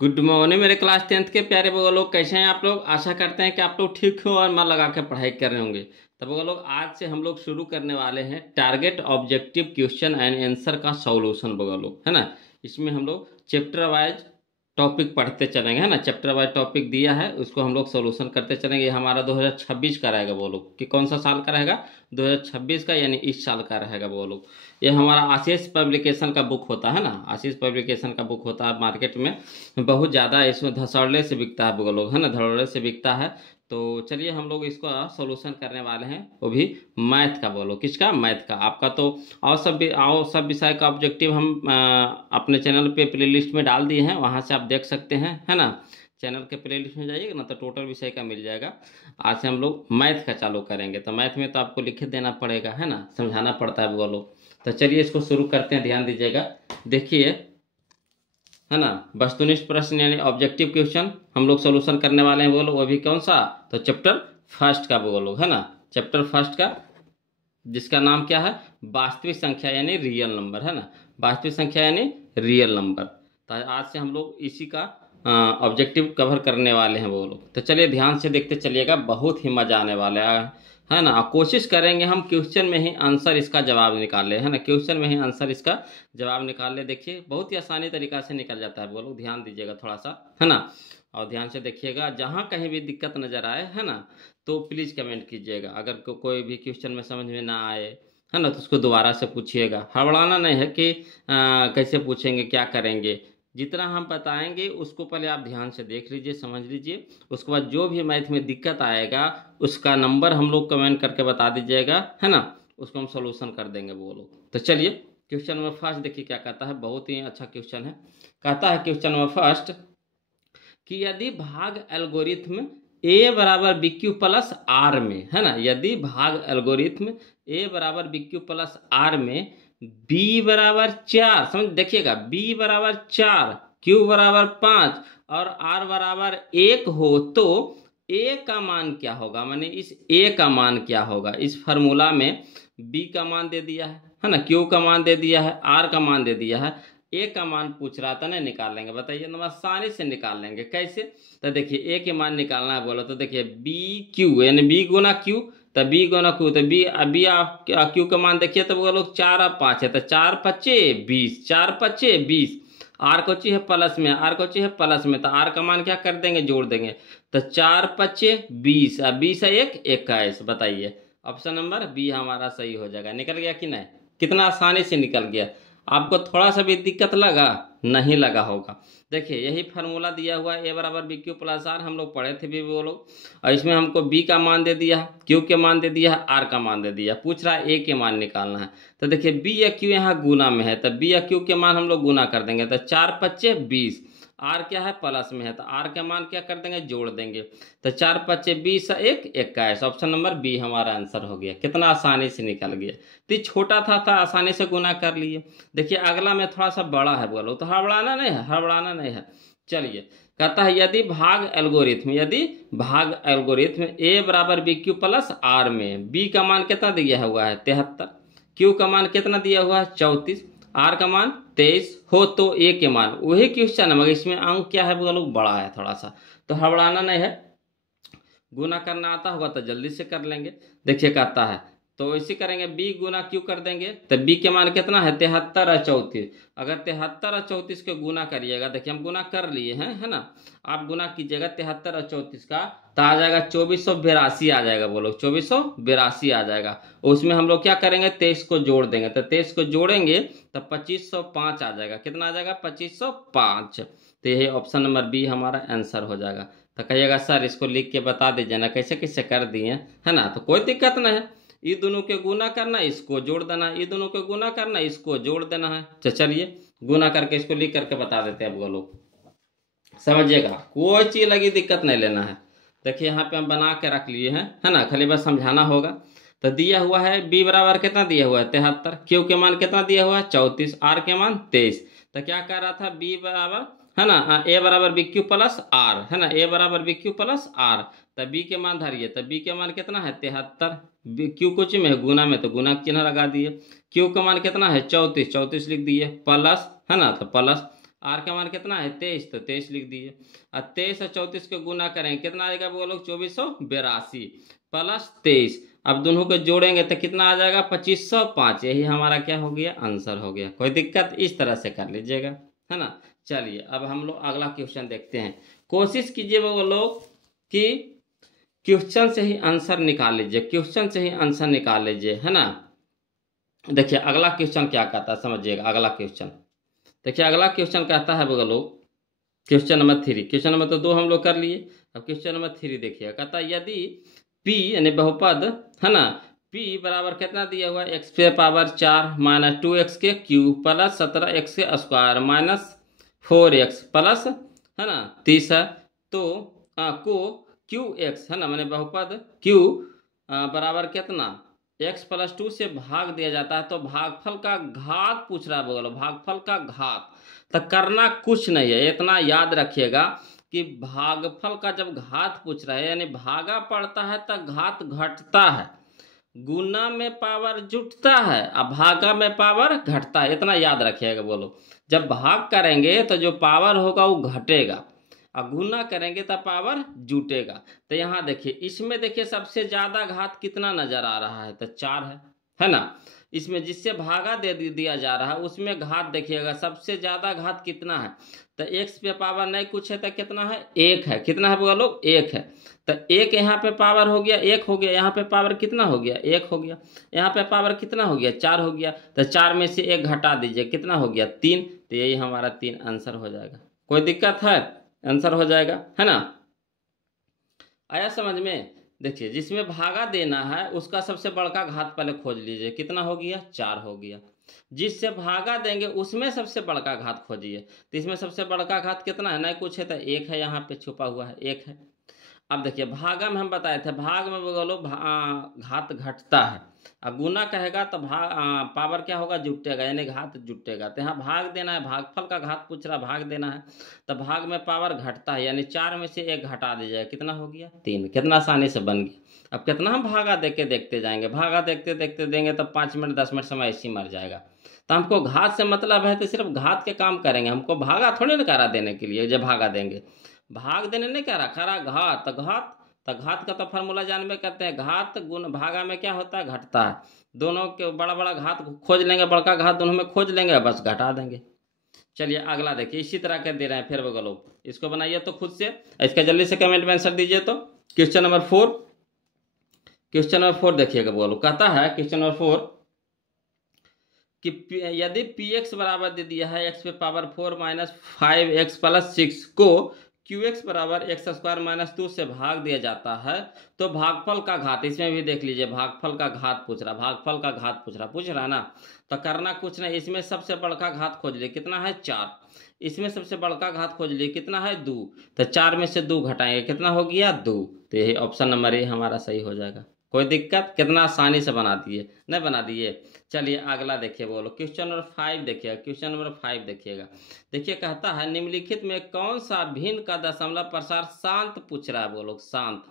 Good morning मेरे class 10th के प्यारे बगल लोग, कैसे हैं आप लोग। आशा करते हैं कि आप लोग ठीक हो और मन लगा के पढ़ाई कर रहे होंगे। तो बगल लोग, आज से हम लोग शुरू करने वाले हैं target objective question and answer का सॉल्यूशन बगल लोग, है ना। इसमें हम लोग चैप्टर वाइज टॉपिक पढ़ते चलेंगे, है ना। चैप्टर वाइज टॉपिक दिया है, उसको हम लोग सॉल्यूशन करते चलेंगे। ये हमारा 2026 का रहेगा वो लोग, कि कौन सा साल का रहेगा, 2026 का, यानी इस साल का रहेगा वो लोग। ये हमारा आशीष पब्लिकेशन का बुक होता है ना, आशीष पब्लिकेशन का बुक होता है। मार्केट में बहुत ज़्यादा इसमें धड़ल्ले से बिकता है वो लोग, है ना, धड़ल्ले से बिकता है। तो चलिए हम लोग इसको सॉल्यूशन करने वाले हैं, वो भी मैथ का। बोलो किसका, मैथ का। आपका तो और सब विषय का ऑब्जेक्टिव हम अपने चैनल पे प्लेलिस्ट में डाल दिए हैं, वहाँ से आप देख सकते हैं, है ना। चैनल के प्लेलिस्ट में जाइएगा ना तो टोटल विषय का मिल जाएगा। आज से हम लोग मैथ का चालू करेंगे। तो मैथ में तो आपको लिख देना पड़ेगा, है ना, समझाना पड़ता है वो लोग। तो चलिए इसको शुरू करते हैं, ध्यान दीजिएगा। देखिए, है ना, वस्तुनिष्ठ प्रश्न यानी ऑब्जेक्टिव क्वेश्चन हम लोग सोल्यूशन करने वाले हैं। बोलो वो भी कौन सा, तो चैप्टर फर्स्ट का बोलो, है ना। चैप्टर फर्स्ट का, जिसका नाम क्या है, वास्तविक संख्या यानी रियल नंबर, है ना। वास्तविक संख्या यानी रियल नंबर। तो आज से हम लोग इसी का ऑब्जेक्टिव कवर करने वाले हैं वो लोग। तो चलिए ध्यान से देखते चलिएगा, बहुत ही मजा आने वाला है ना। कोशिश करेंगे हम क्वेश्चन में ही आंसर इसका जवाब निकाल ले, है ना। क्वेश्चन में ही आंसर इसका जवाब निकाल ले। देखिए बहुत ही आसानी तरीका से निकल जाता है वो लोग, ध्यान दीजिएगा थोड़ा सा, है ना। और ध्यान से देखिएगा, जहाँ कहीं भी दिक्कत नजर आए, है ना, तो प्लीज़ कमेंट कीजिएगा। अगर कोई भी क्वेश्चन में समझ में ना आए, है ना, तो उसको दोबारा से पूछिएगा। हड़बड़ाना नहीं है कि कैसे पूछेंगे, क्या करेंगे। जितना हम बताएंगे उसको पहले आप ध्यान से देख लीजिए, समझ लीजिए। उसके बाद जो भी मैथ में दिक्कत आएगा उसका नंबर हम लोग कमेंट करके बता दीजिएगा, है ना। उसको हम सोल्यूशन कर देंगे वो लोग। तो चलिए क्वेश्चन नंबर फर्स्ट देखिए क्या कहता है, बहुत ही अच्छा क्वेश्चन है। कहता है क्वेश्चन नंबर फर्स्ट कि यदि भाग एल्गोरिथ्म ए बराबर बी क्यू प्लस आर में, है ना, यदि भाग एल्गोरिथ्म ए बराबर बी क्यू प्लस आर में बी बराबर 4, समझ देखिएगा, बी बराबर 4, क्यू बराबर 5 और आर बराबर 1 हो, तो ए का मान क्या होगा। मैंने इस ए का मान क्या होगा, इस फार्मूला में बी का मान दे दिया है ना, क्यू का मान दे दिया है, आर का मान दे दिया है, ए का मान पूछ रहा था ना, निकाल लेंगे। बताइए ना, आसानी से निकाल लेंगे। कैसे, तो देखिए ए के मान निकालना है बोलो, तो देखिए बी क्यू यानी बी गुना क्यू, तो बी गुना क्यू, तो बी आप क्यू का मान देखिए, तो बोलो 4 और 5 है, तो 4 पच्चे 20, 4 पच्चे 20। आर को चाहिए प्लस में, आर को चाहिए प्लस में, तो आर का मान क्या कर देंगे, जोड़ देंगे। तो 4 पच्चे 20, 20 है 1 21। बताइए ऑप्शन नंबर बी हमारा सही हो जाएगा। निकल गया कि नहीं, कितना आसानी से निकल गया। आपको थोड़ा सा भी दिक्कत लगा, नहीं लगा होगा। देखिए यही फार्मूला दिया हुआ है, ए बराबर बी क्यू प्लस आर, हम लोग पढ़े थे भी वो लोग। और इसमें हमको बी का मान दे दिया है, क्यू के मान दे दिया है, आर का मान दे दिया, पूछ रहा है ए के मान निकालना है। तो देखिए बी या क्यू यहाँ गुना में है, तो बी या क्यू के मान हम लोग गुना कर देंगे, तो 4 पच्चे 20। आर क्या है, प्लस में है, तो आर के मान क्या कर देंगे, जोड़ देंगे। तो 4 पच्चे 20, 1 21। ऑप्शन नंबर बी हमारा आंसर हो गया। कितना आसानी से निकल गया। तो ये छोटा था आसानी से गुना कर लिए। देखिए अगला में थोड़ा सा बड़ा है बोलो, तो हड़बड़ाना नहीं है, हड़बड़ाना नहीं है। चलिए कहता है यदि भाग एल्गोरिथ्म, यदि भाग एल्गोरिथ्म ए बराबर बी क्यू प्लस आर में बी का मान कितना दिया हुआ है 73, क्यू का मान कितना दिया हुआ है 34, आर का मान 23 हो, तो ए के मान, वही क्वेश्चन है मगर इसमें अंक क्या है बोलो, बड़ा है थोड़ा सा। तो हड़बड़ाना नहीं है, गुना करना आता होगा तो जल्दी से कर लेंगे। देखिए कहता है, तो इसी करेंगे, बी गुना क्यू कर देंगे, तो बी के मान कितना है 73 और 34। अगर 73 और 34 के गुना करिएगा, देखिए हम गुना कर लिए हैं, है ना। आप गुना कीजिएगा 73 और 34 का, तो आ जाएगा 2482 आ जाएगा। बोलो 2482 आ जाएगा। उसमें हम लोग क्या करेंगे, 23 को जोड़ देंगे, तो 23 को जोड़ेंगे तो 2505 आ जाएगा। कितना आ जाएगा, 2505। तो यही ऑप्शन नंबर बी हमारा आंसर हो जाएगा। तो कहिएगा सर इसको लिख के बता दीजिए ना कैसे कैसे कर दिए, है ना। तो कोई दिक्कत नहीं है, ये दोनों के गुना करना, इसको जोड़ देना, ये दोनों के गुना करना, इसको जोड़ देना है। तो चलिए गुना करके इसको लिख करके बता देते हैं। अब वो लोग समझिएगा, कोई चीज लगी दिक्कत नहीं लेना है। देखिए यहाँ पे हम बना के रख लिए हैं, है ना, खाली बस समझाना होगा। तो दिया हुआ है बी बराबर कितना दिया हुआ है 73, क्यू के मान कितना दिया हुआ है 34, आर के मान 23। तो क्या कर रहा था, बी बराबर, है ना, ए बराबर बी क्यू प्लस आर, है ना, ए बराबर बी क्यू प्लस आर। तो बी के मान धरिए, तो बी के मान कितना है 73, क्यू कुछ में है गुना में, तो गुना का चिन्ह लगा दिए। क्यू का मान कितना है 34, 34 लिख दिए, प्लस, है ना, तो प्लस आर का मान कितना है 23, तो 23 लिख दीजिए। और 23 और 34 को गुना करेंगे कितना आएगा वो लोग 2482 प्लस 23। अब दोनों को जोड़ेंगे तो कितना आ जाएगा 2505। यही हमारा क्या हो गया आंसर हो गया। कोई दिक्कत, इस तरह से कर लीजिएगा, है ना। चलिए अब हम लोग अगला क्वेश्चन देखते हैं। कोशिश कीजिए वो लोग कि क्वेश्चन से ही आंसर निकाल लीजिए, क्वेश्चन से ही आंसर निकाल लीजिए, है ना। देखिए अगला क्वेश्चन क्या कहता है समझिएगा। अगला क्वेश्चन देखिए, अगला क्वेश्चन कहता है वो लोग क्वेश्चन नंबर 3। क्वेश्चन नंबर तो 2 हम लोग कर लिए। अब क्वेश्चन नंबर 3 देखिए, कहता है यदि p यानी बहुपद, है ना, p बराबर कितना दिया हुआ है एक्स पे पावर 4 माइनस 2x के क्यूब प्लस 17x के स्क्वायर माइनस 4x प्लस, है ना, 30 है। तो को qx, है ना, मैंने बहुपद q बराबर कितना x प्लस 2 से भाग दिया जाता है। तो भागफल का घात पूछ रहा है, बोलो भागफल का घात। तो करना कुछ नहीं है, इतना याद रखिएगा कि भागफल का जब घात पूछ रहा है यानी भागा पड़ता है तो घात घटता है, गुना में पावर जुटता है और भागा में पावर घटता है। इतना याद रखिएगा। बोलो जब भाग करेंगे तो जो पावर होगा वो घटेगा और गुना करेंगे तो पावर जुटेगा। तो यहाँ देखिए, इसमें देखिए सबसे ज्यादा घात कितना नजर आ रहा है तो 4 है ना। इसमें जिससे भागा दिया जा रहा है उसमें घात देखिएगा सबसे ज्यादा घात कितना है। तो x पे पावर नहीं कुछ है तो कितना है 1 है। कितना है बोलो 1 है। तो 1 यहाँ पे पावर हो गया 1 हो गया, यहाँ पे पावर कितना हो गया 1 हो गया, यहाँ पे पावर कितना हो गया 4 हो गया। तो 4 में से 1 घटा दीजिए कितना हो गया 3। तो यही हमारा 3 आंसर हो जाएगा। कोई दिक्कत है, आंसर हो जाएगा, है ना। आया समझ में। देखिए जिसमें भागा देना है उसका सबसे बड़का घात पहले खोज लीजिए, कितना हो गया 4 हो गया। जिससे भागा देंगे उसमें सबसे बड़का घात खोजिए। तो इसमें सबसे बड़का घात कितना है नहीं कुछ है तो 1 है, यहाँ पे छुपा हुआ है 1 है। अब देखिए भागा में हम बताए थे, भाग में बोलो घात घटता है और गुना कहेगा तो पावर क्या होगा जुटेगा यानी घात जुटेगा। तो यहाँ भाग देना है, भागफल का घात पूछ रहा, भाग देना है तो भाग में पावर घटता है यानी 4 में से 1 घटा दीजिए कितना हो गया 3। कितना आसानी से बन गया। अब कितना हम भागा दे के देखते जाएंगे, भागा देखते देखते देंगे तो 5 मिनट 10 मिनट समय ऐसे ही मर जाएगा। तो हमको घात से मतलब है तो सिर्फ घात के काम करेंगे, हमको भागा थोड़ी ना करा देने के लिए। जब भागा देंगे भाग देने नहीं कह रहा, खरा घात। तो घात का तो फॉर्मूला जानबे करते हैं, घात गुण भागा में क्या होता है घटता है। दोनों के बड़ा बड़ा घात खोज लेंगे, बड़का घात दोनों में खोज लेंगे, बस घटा देंगे। चलिए अगला देखिए, इसी तरह के दे रहे हैं फिर बगलो, इसको बनाइए तो खुद से, इसका जल्दी से कमेंट में आंसर दीजिए। तो क्वेश्चन नंबर 4, क्वेश्चन नंबर 4 देखिएगा बोलो, कहता है क्वेश्चन नंबर 4 कि यदि px बराबर दे दिया है x पे पावर 4 माइनस 5x प्लस 6 को qx बराबर एक्स स्क्वायर माइनस 2 से भाग दिया जाता है तो भागफल का घात, इसमें भी देख लीजिए भागफल का घात पूछ रहा, भागफल का घात पूछ रहा ना। तो करना कुछ नहीं, इसमें सबसे बड़का घात खोज लिए कितना है 4, इसमें सबसे बड़का घात खोज लिए कितना है 2। तो 4 में से 2 घटाएंगे कितना हो गया 2। तो यही ऑप्शन नंबर ए हमारा सही हो जाएगा। कोई दिक्कत, कितना आसानी से बना दिए, नहीं बना दिए। चलिए अगला देखिए बोलो, क्वेश्चन नंबर 5 देखिएगा। क्वेश्चन नंबर 5 देखिएगा, देखिए कहता है निम्नलिखित में कौन सा भिन्न का दशमलव प्रसार शांत पूछ रहा है बोलो, शांत।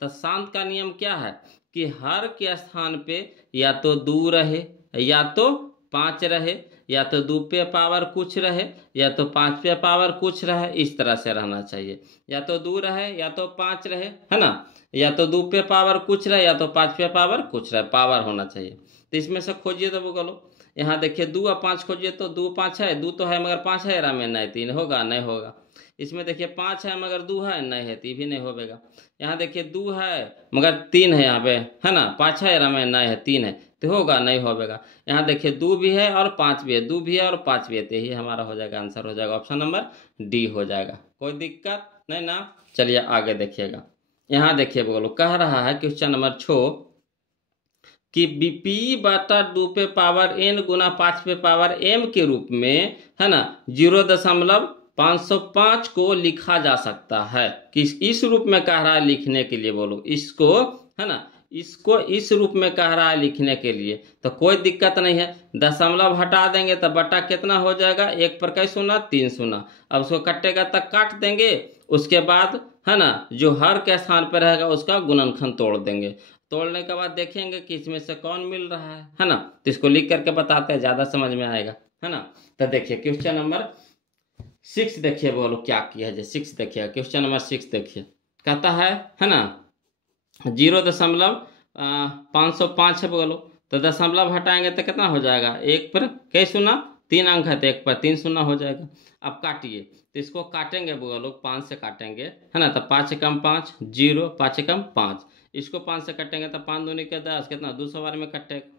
तो शांत का नियम क्या है कि हर के स्थान पे या तो 2 रहे या तो 5 रहे या तो 2 पे पावर कुछ रहे या तो 5 पे पावर कुछ रहे, इस तरह से रहना चाहिए। या तो 2 रहे या तो 5 रहे, है ना, या तो 2 पे पावर कुछ रहे या तो 5 पे पावर कुछ रहे, पावर होना चाहिए। तो इसमें से खोजिए तो वो बोलो, यहाँ देखिए 2 और 5 खोजिए तो 2 5 है, 2 तो है मगर 5 है रामेन, नहीं 3 होगा, नहीं होगा। इसमें देखिए 5 है मगर 2 है, नहीं है, 3 भी नहीं होगा। यहाँ देखिए 2 है मगर 3 है यहाँ पे, है ना, 5 है रामेन, नहीं है 3 है, तो होगा नहीं होगा। यहाँ देखिए 2 भी है और 5 भी है, 2 भी है और 5 भी है, तो यही हमारा हो जाएगा, आंसर हो जाएगा ऑप्शन नंबर डी हो जाएगा। कोई दिक्कत नहीं ना। चलिए आगे देखिएगा, यहाँ देखिए बोलो, कह रहा है क्वेश्चन नंबर 6 कि p बटा 2 पे पावर n गुना 5 पे पावर m के रूप में, है ना, 0.505 को लिखा जा सकता है। कि इस रूप में कह रहा है लिखने के लिए, बोलो इसको, है ना, इसको इस रूप में कह रहा है लिखने के लिए। तो कोई दिक्कत नहीं है, दशमलव हटा देंगे तो बटा कितना हो जाएगा, 1 पर कई सुना 3 सुना। अब उसको कटेगा तक काट देंगे, उसके बाद, है ना, जो हर के स्थान पर रहेगा उसका गुणनखंड तोड़ देंगे। तोड़ने के बाद देखेंगे कि इसमें से कौन मिल रहा है ना, तो इसको लिख करके बताते हैं, ज्यादा समझ में आएगा, है ना। तो देखिए क्वेश्चन नंबर 6 देखिए बोलो क्या किया है। 6 देखिए, क्वेश्चन नंबर 6 देखिए, कहता है ना 0.505 है बोलो, तो दशमलव हटाएंगे तो कितना हो जाएगा, एक पर कई शून्य, 3 अंक है तो एक पर 3 शून्य हो जाएगा। अब काटिए, तो इसको काटेंगे लोग 5 से काटेंगे, है ना, तो 5 एकम 5 0, 5 एकम 5, इसको 5 से काटेंगे तो 5 दूनी के 10, कितना 200 बार में कटेगा।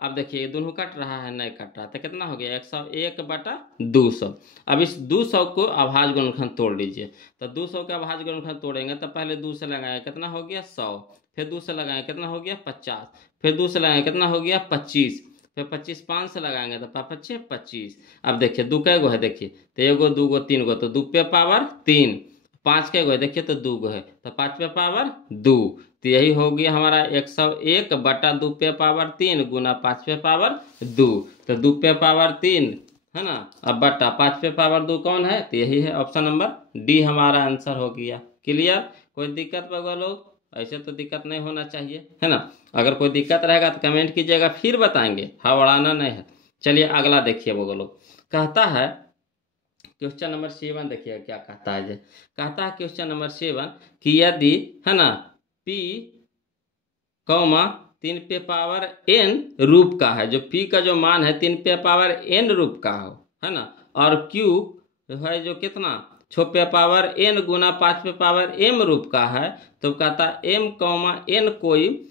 अब देखिए ये दोनों कट रहा है, नहीं कट रहा, तो कितना हो गया 101/200। अब इस 200 को अभाज्य गुणनखंड तोड़ लीजिए, तो 200 का अभाज्य गुणनखंड तोड़ेंगे तो पहले 2 से लगाए कितना हो गया 100, फिर 2 से लगाए कितना हो गया 50, फिर 2 से लगाए कितना हो गया 25, फिर 25 5 से लगाएंगे तो 5 25। अब देखिए 2 कै गो है, देखिए तो 1 गो 2 गो 3 गो, तो 2 पे पावर 3, 5 कै गो है देखिए तो 2 गो है, तो 5 पे पावर 2, तो यही हो गया हमारा 101/2 पे पावर 3 गुना 5 पे पावर 2, तो 2 पे पावर 3 है ना, अब बटा 5 पे पावर 2 कौन है, तो यही है ऑप्शन नंबर डी हमारा आंसर हो गया। क्लियर, कोई दिक्कत होगा लोग, ऐसे तो दिक्कत नहीं होना चाहिए, है ना। अगर कोई दिक्कत रहेगा तो कमेंट कीजिएगा, फिर बताएंगे, हड़बड़ाना नहीं है। चलिए अगला देखिए वो लोग, कहता है क्वेश्चन नंबर 7 देखिए क्या कहता है। जे कहता है क्वेश्चन नंबर 7 कि यदि है ना p कौमा 3 पे पावर n रूप का है, जो p का जो मान है 3 पे पावर n रूप का हो, है ना, और q है जो कितना 6 पे पावर n गुना 5 पे पावर m रूप का है, तो कहता है m कौमा n कोई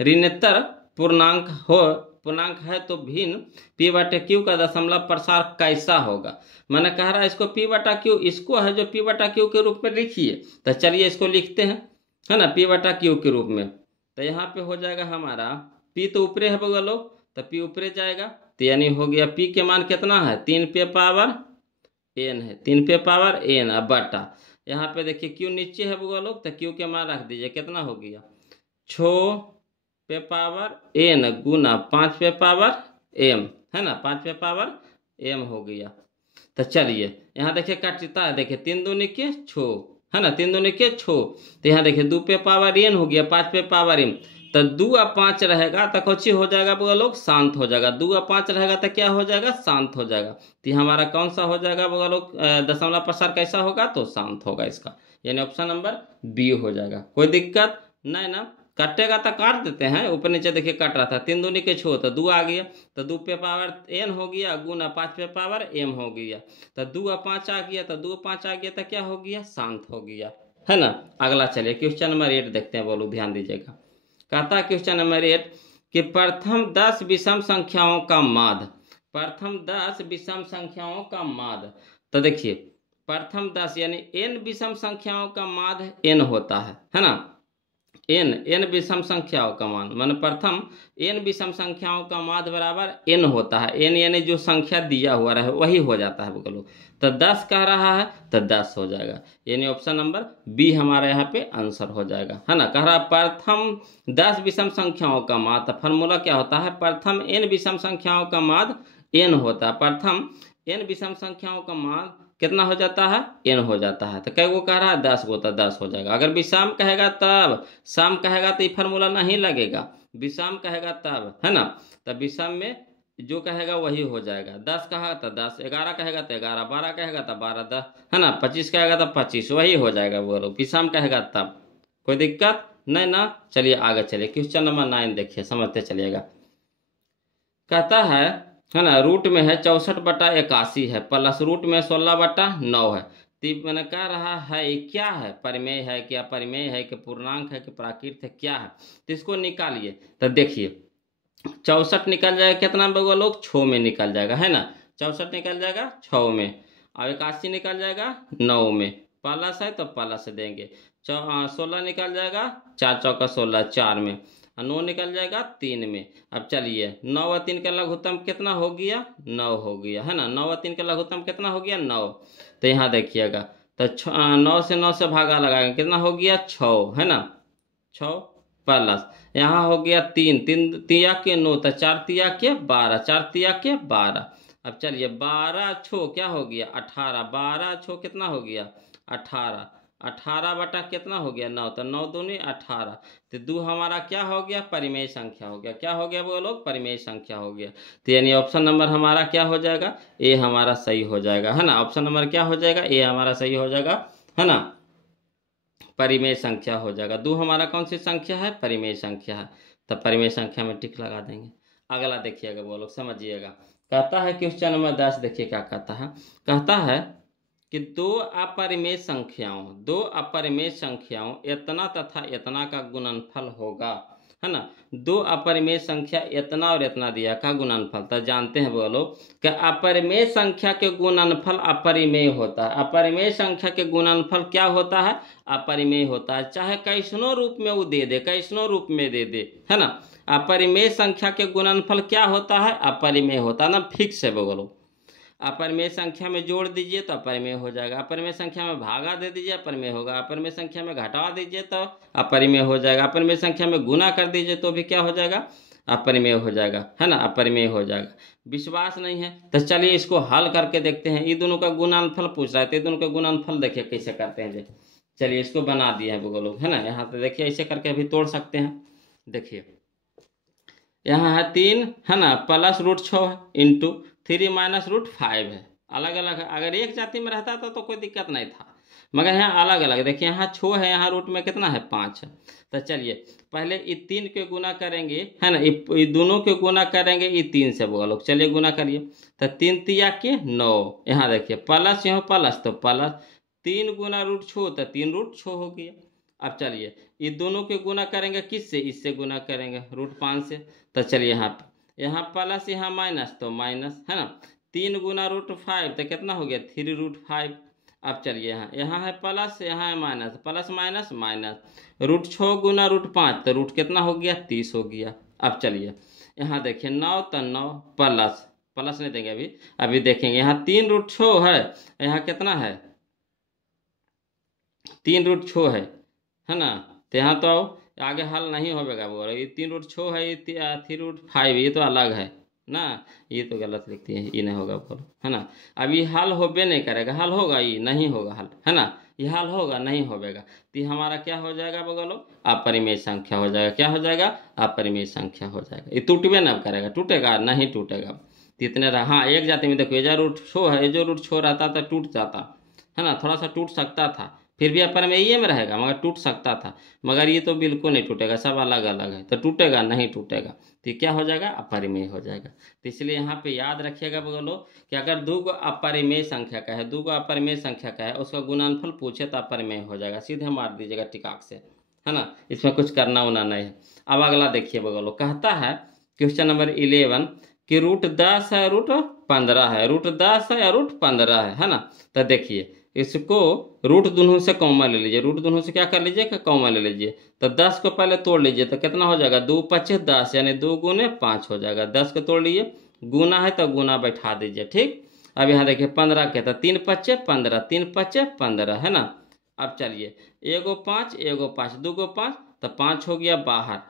ऋणोत्तर पूर्णांक है तो भिन्न p बटे q का दशमलव प्रसार कैसा होगा। मैंने कह रहा है इसको p बटा q, इसको है जो p बटा q के रूप में लिखिए, तो चलिए इसको लिखते हैं, है ना, p बटा q के रूप में। तो यहाँ पे हो जाएगा हमारा p तो ऊपरे है बगल लोग, तो p ऊपरे जाएगा, तो यानी हो गया p के मान कितना है 3 पे पावर n है, 3 पे पावर n, अब बटा यहाँ पे देखिए q नीचे है बगल लोग, तो q के मान रख दीजिए, कितना हो गया 6 पे पावर n गुना 5 पे पावर m, है ना, 5 पे पावर m हो गया। तो चलिए यहाँ देखिए कटता है, देखिए 3 दूनी के 6, है ना, 3 दूनी के 6, तो यहाँ देखिए 2 पे पावर n हो गया, 5 पे पावर m, तो 2 और 5 रहेगा तो कुछ हो जाएगा वो लोग शांत हो जाएगा, 2 और 5 रहेगा तो क्या हो जाएगा शांत हो जाएगा। तो हमारा कौन सा हो जाएगा वो लोग दशमलव प्रसार कैसा होगा, तो शांत होगा इसका, यानी ऑप्शन नंबर बी हो जाएगा। कोई दिक्कत नहीं ना, कटेगा तो काट देते हैं, ऊपर नीचे देखिए कट रहा था, 3 दूनी के 6 तो 2 आ गया, तो 2 पे पावर n हो गया गुना 5 पे पावर m हो गया, तो 2 और 5 आ गया, तो 2 और 5 आ गया तो क्या हो गया शांत हो गया, है ना। अगला चलिए क्वेश्चन नंबर 8 देखते हैं, बोलो ध्यान दीजिएगा। कहता है क्वेश्चन नंबर 8 कि प्रथम 10 विषम संख्याओं का माध्य, प्रथम 10 विषम संख्याओं का माध्य, तो देखिए प्रथम 10 यानी n विषम संख्याओं का माध्य n होता है ना, n विषम संख्याओं का मान, माने प्रथम n विषम संख्याओं का माध्य बराबर n होता है, n यानी जो संख्या दिया हुआ रहे वही हो जाता है बोलो, तो 10 कह रहा है तो 10 हो जाएगा, यानी ऑप्शन नंबर बी हमारे यहाँ पे आंसर हो जाएगा, है ना। कह रहा है प्रथम 10 विषम संख्याओं का माध्य, तो फॉर्मूला क्या होता है, प्रथम n विषम संख्याओं का माध्य n होता है, प्रथम n विषम संख्याओं का माध्य कितना हो जाता है n हो जाता है, तो कई गो कह रहा है 10 गो, तो 10 हो जाएगा। अगर विषम कहेगा तब, सम कहेगा तो ये फार्मूला नहीं लगेगा, विषम कहेगा तब, है ना, तो विषम में जो कहेगा वही हो जाएगा, 10 कहा तो 10, 11 कहेगा तो 11, 12 कहेगा तो 12, 10 है ना, 25 कहेगा तो 25, वही हो जाएगा वो लोग, विषम कहेगा तब। कोई दिक्कत नहीं ना। चलिए आगे चलिए क्वेश्चन नंबर 9 देखिए, समझते चलिएगा। कहता है ना रूट में है 64/81 है, प्लस रूट में 16/9 है, तो मैंने कह रहा है ये क्या है, परिमेय है कि अपरिमेय है कि पूर्णांक है कि प्राकृत है, क्या है, तो इसको निकालिए। तो देखिए 64 निकल जाएगा कितना बगल लोग 6 में निकल जाएगा, है ना, 64 निकल जाएगा 6 में, और 81 निकल जाएगा 9 में, प्लस है तो प्लस देंगे, 16 निकल जाएगा 4 चौका 16 4 में, 9 निकल जाएगा 3 में। अब चलिए 9 और 3 का लघुत्तम कितना हो गया 9 हो गया, है ना, 9 और 3 का लघुत्तम कितना हो गया 9, तो यहाँ देखिएगा तो 9 से 9 से भागा लगाएंगे कितना हो गया 6, है ना, 6 प्लस यहाँ हो गया 3 3 तिया के 9, तो 4 तिया के 12, 4 तिया के 12। अब चलिए 12 छो क्या हो गया 18, 12 छो कितना हो गया 18, 18 बटा कितना हो गया 9, तो 9 दूनी 18, तो 2 हमारा क्या हो गया परिमेय संख्या हो गया। क्या हो गया वो लोग परिमेय संख्या हो गया। तो यानी ऑप्शन नंबर हमारा क्या हो जाएगा ए हमारा सही हो जाएगा, है ना। ऑप्शन नंबर क्या हो जाएगा ए हमारा सही हो जाएगा, है ना, परिमेय संख्या हो जाएगा। 2 हमारा कौन सी संख्या है परिमेय संख्या है, तब परिमेय संख्या में टिक लगा देंगे। अगला देखिएगा वो लोग समझिएगा, कहता है क्वेश्चन नंबर 10 देखिए क्या कहता है। कहता है कि दो अपरिमेय संख्याओं इतना तथा इतना का गुणनफल होगा, है ना। दो अपरिमेय संख्या इतना और इतना दिया का गुणनफल, तो जानते हैं वो लोग कि अपरिमेय संख्या के गुणनफल अपरिमेय होता है। अपरिमेय संख्या के गुणनफल क्या होता है अपरिमेय होता है, चाहे कैसनो रूप में वो दे दे, कैसनो रूप में दे दे, है ना। अपरिमेय संख्या के गुणनफल क्या होता है अपरिमेय होता है ना, फिक्स है वो लोग। अपरिमेय संख्या में जोड़ दीजिए तो अपरिमेय हो जाएगा, अपरिमेय संख्या में भागा दे दीजिए अपरिमेय होगा, अपरिमेय संख्या में घटा दीजिए तो अपरिमेय हो जाएगा, अपरिमेय संख्या में गुना कर दीजिए तो भी क्या हो जाएगा अपरिमेय हो जाएगा, है ना, अपरिमेय हो जाएगा। विश्वास नहीं है तो चलिए इसको हल करके देखते हैं। ये दोनों का गुणनफल पूछ रहा है, तो ये दोनों का गुणनफल देखिए कैसे करते हैं। चलिए इसको बना दिए हैं वो लोग, है ना। यहाँ पे देखिए ऐसे करके अभी तोड़ सकते हैं। देखिए यहाँ है 3, है ना, प्लस √6 है, इंटू 3 माइनस √5 है। अलग अलग है, अगर एक जाति में रहता तो कोई दिक्कत नहीं था, मगर यहाँ अलग अलग। देखिए यहाँ 6 है, यहाँ रूट में कितना है 5 है। तो चलिए पहले ये 3 के गुना करेंगे, है ना, ये दोनों के गुना करेंगे ये 3 से वो लोग। चलिए गुना करिए, तो 3 तिया के 9, यहाँ देखिए प्लस यहाँ प्लस तो प्लस 3 गुना √6 तो 3 √6 हो गया। अब चलिए ये दोनों के गुना करेंगे किससे, इससे गुना करेंगे √5 से। तो चलिए यहाँ प्लस यहाँ माइनस तो माइनस, है ना, 3 गुना √5 तो कितना हो गया 3 √5। अब चलिए यहाँ है प्लस यहाँ है माइनस, प्लस माइनस माइनस, √6 गुना √5 तो रूट कितना हो गया 30 हो गया। अब चलिए यहाँ देखिए 9 तो 9 प्लस प्लस नहीं देंगे अभी देखेंगे। यहाँ 3 √6 है, यहाँ कितना है 3 √6 है ना। तो यहाँ तो आगे हल नहीं होगा वो, ये 3 √6 है, ये 3 √5 ये तो अलग है ना, ये तो गलत लिखती है, ये नहीं होगा बोलो, है ना। अब ये हल होबे नहीं करेगा, हल होगा ये नहीं होगा हल, है ना, ये हल होगा नहीं होगा। तो ये हमारा क्या हो जाएगा बोलो अपरिमेय संख्या हो जाएगा। क्या हो जाएगा अपरिमेय संख्या हो जाएगा। ये टूटबे ना करेगा, टूटेगा नहीं टूटेगा। तो इतने हाँ एक जाति में देखो ये जो √6 है, ये जो √6 रहता था टूट जाता, है ना, थोड़ा सा टूट सकता था, फिर भी अपरिमेय में रहेगा मगर टूट सकता था, मगर ये तो बिल्कुल नहीं टूटेगा, सब अलग अलग है तो टूटेगा नहीं टूटेगा। तो क्या हो जाएगा अपरिमेय हो जाएगा। तो इसलिए यहाँ पे याद रखिएगा बोलो कि अगर 2 अपरिमेय संख्या का है, 2 अपरिमेय संख्या का है, उसका गुणनफल पूछे तो अपरिमेय हो जाएगा, सीधे मार दीजिएगा टिकाक से, है ना, इसमें कुछ करना उना नहीं है। अब अगला देखिए बोलो, कहता है क्वेश्चन नंबर 11 कि √10 है √15 है, √10 है या √15 है ना। तो देखिए इसको रूट दोनों से कॉमन ले लीजिए, रूट दोनों से क्या कर लीजिए कि कॉमन ले लीजिए। तो 10 को पहले तोड़ लीजिए तो कितना हो जाएगा 2 × 5 = 10, यानी 2 गुने 5 हो जाएगा। 10 को तोड़ लीजिए, गुना है तो गुना बैठा दीजिए, ठीक। अब यहाँ देखिए 15 के तो 3 × 5 = 15, 3 × 5 = 15, है ना। अब चलिए 1 5 1 5 2 5 तो 5 हो गया बाहर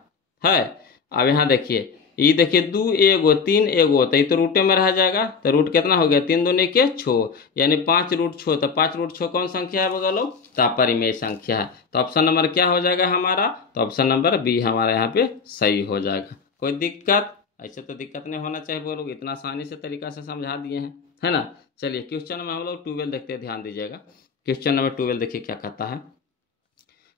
है। अब यहाँ देखिए ये देखिए 2 1 3 1 तो ये तो रूटे में रह जाएगा, तो रूट कितना हो गया 3 दूनी के 6, यानी 5 √6, तो 5 √6 कौन संख्या है बोलो तो अपरिमेय संख्या है। तो ऑप्शन नंबर क्या हो जाएगा हमारा, तो ऑप्शन नंबर बी हमारा यहाँ पे सही हो जाएगा। कोई दिक्कत, ऐसे तो दिक्कत नहीं होना चाहिए बोलो, इतना आसानी से तरीका से समझा दिए हैं, है ना। चलिए क्वेश्चन में हम लोग 12 देखते हैं, ध्यान दीजिएगा। क्वेश्चन नंबर 12 देखिए क्या कहता है।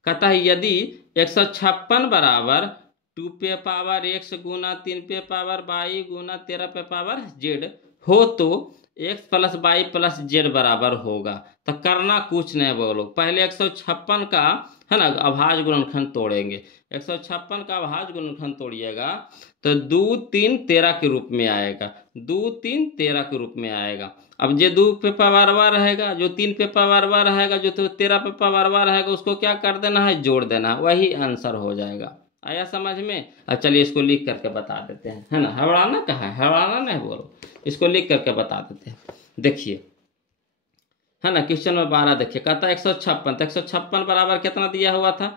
कहता है यदि 156 बराबर 2x गुना 3y गुना 13z हो तो x + y + z बराबर होगा। तो करना कुछ नहीं बोलो, पहले 156 का, है ना, अभाज्य गुणनखंड तोड़ेंगे। 156 का अभाज्य गुणनखंड तोड़िएगा तो 2 3 13 के रूप में आएगा, 2 3 13 के रूप में आएगा। अब जो 2 पे पावर रहेगा, जो 3 पे पावर रहेगा, जो 13 पे पावर रहेगा, उसको क्या कर देना है जोड़ देना, वही आंसर हो जाएगा। आया समझ में। अब चलिए इसको लिख करके बता देते हैं, है ना, हड़बड़ाना कहाँ है, हड़बड़ाना नहीं बोलो, इसको लिख करके बता देते हैं। देखिए, है ना, क्वेश्चन नंबर 12 देखिए, कहता है 156, तो 156 बराबर कितना दिया हुआ था,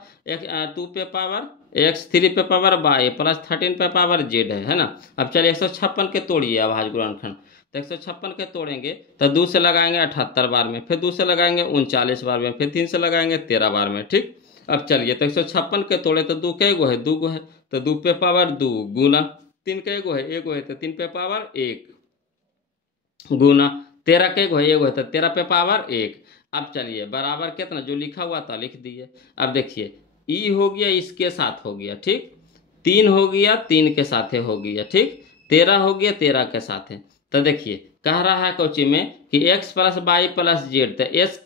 2 पे पावर x 3 पे पावर y + 13 पे पावर z है ना। अब चलिए 156 के तोड़िए अभाज्य गुणनखंड, तो 156 के तोड़ेंगे तो 2 से लगाएंगे 78 बार में, फिर 2 से लगाएंगे 39 बार में, फिर 3 से लगाएंगे 13 बार में। ठीक, अब चलिए तो 156 के तोड़े तो 2 के गो है, 2 गो है, तो 2 पे पावर 2 गुना 3 के गो है, 1 गो है, तो 3 पे पावर 1 गुना 13 के गो है, 1 गो है, तो 13 पे पावर 1। अब चलिए बराबर कितना जो लिखा हुआ था लिख दिए। अब देखिए ई हो गया, इसके साथ हो गया, ठीक, 3 हो गया, 3 के साथ हो गया, ठीक, 13 हो गया, 13 के साथ है। तो देखिए कह रहा है कोची में कि x plus y plus z, तो एस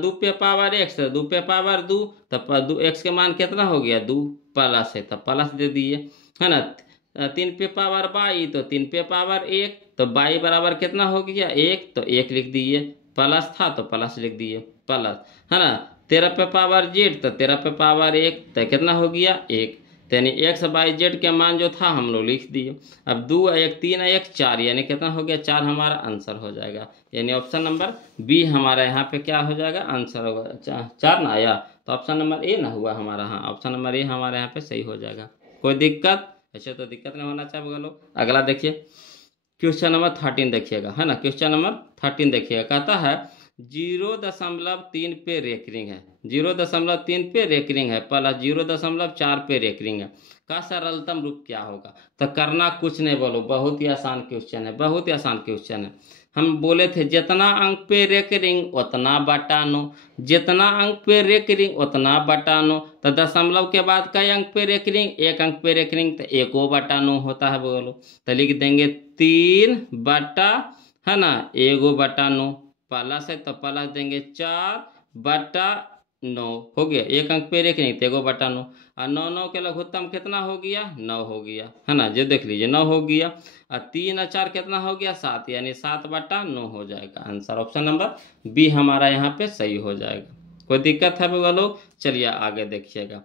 2 पे पावर x, 2 पे पावर 2, तब x के मान कितना हो गया 2 प्लस है, तब प्लस दे दिए, है ना। 3 पे पावर वाई, तो 3 पे पावर 1, तो वाई बराबर कितना हो गया 1, तो 1 लिख दिए, प्लस था तो प्लस लिख दिए प्लस, है ना। 13 पे पावर जेड, तो 13 पे पावर 1, तो कितना हो गया 1, यानी एक्स बाई जेड के मान जो था हम लोग लिख दिए। अब 2 1 3 1 4, यानी कितना हो गया 4 हमारा आंसर हो जाएगा, यानी ऑप्शन नंबर बी हमारा यहाँ पे क्या हो जाएगा आंसर होगा। 4 ना आया तो ऑप्शन नंबर ए ना हुआ हमारा, हाँ ऑप्शन नंबर ए हमारे यहाँ पे सही हो जाएगा। कोई दिक्कत? ऐसे तो दिक्कत नहीं होना चाहिए लोग। अगला देखिए क्वेश्चन नंबर 13 देखिएगा, है ना। क्वेश्चन नंबर 13 देखिएगा, कहता है 0.3 पे रेकरिंग है, 0.3 पे रेकरिंग है प्लस 0.4 पे रेकरिंग है, का सरलतम रूप क्या होगा। तो करना कुछ नहीं बोलो, बहुत ही आसान क्वेश्चन है, बहुत ही आसान क्वेश्चन है। हम बोले थे जितना अंक पे रेकरिंग उतना बटा 9, जितना अंक पे रेकरिंग उतना बटा 9, तो दशमलव के बाद कई अंक पे रेकरिंग, 1 अंक पे रेकरिंग, तो 1 बटा 9 होता है बोलो। तो लिख देंगे 3 बटा, है ना, 1 बटा 9, प्लस है तो प्लस देंगे 4 बटा 9 हो गया, 1 अंक पे रेकरिंग तो 1 बटा 9, और 9 9 के लघुत्तम कितना हो गया 9 हो गया, है ना, जो देख लीजिए 9 हो गया, और 3 और 4 कितना हो गया 7, यानी 7 बटा 9 हो जाएगा आंसर। ऑप्शन नंबर बी हमारा यहाँ पे सही हो जाएगा। कोई दिक्कत है बगल लोग? चलिए आगे देखिएगा,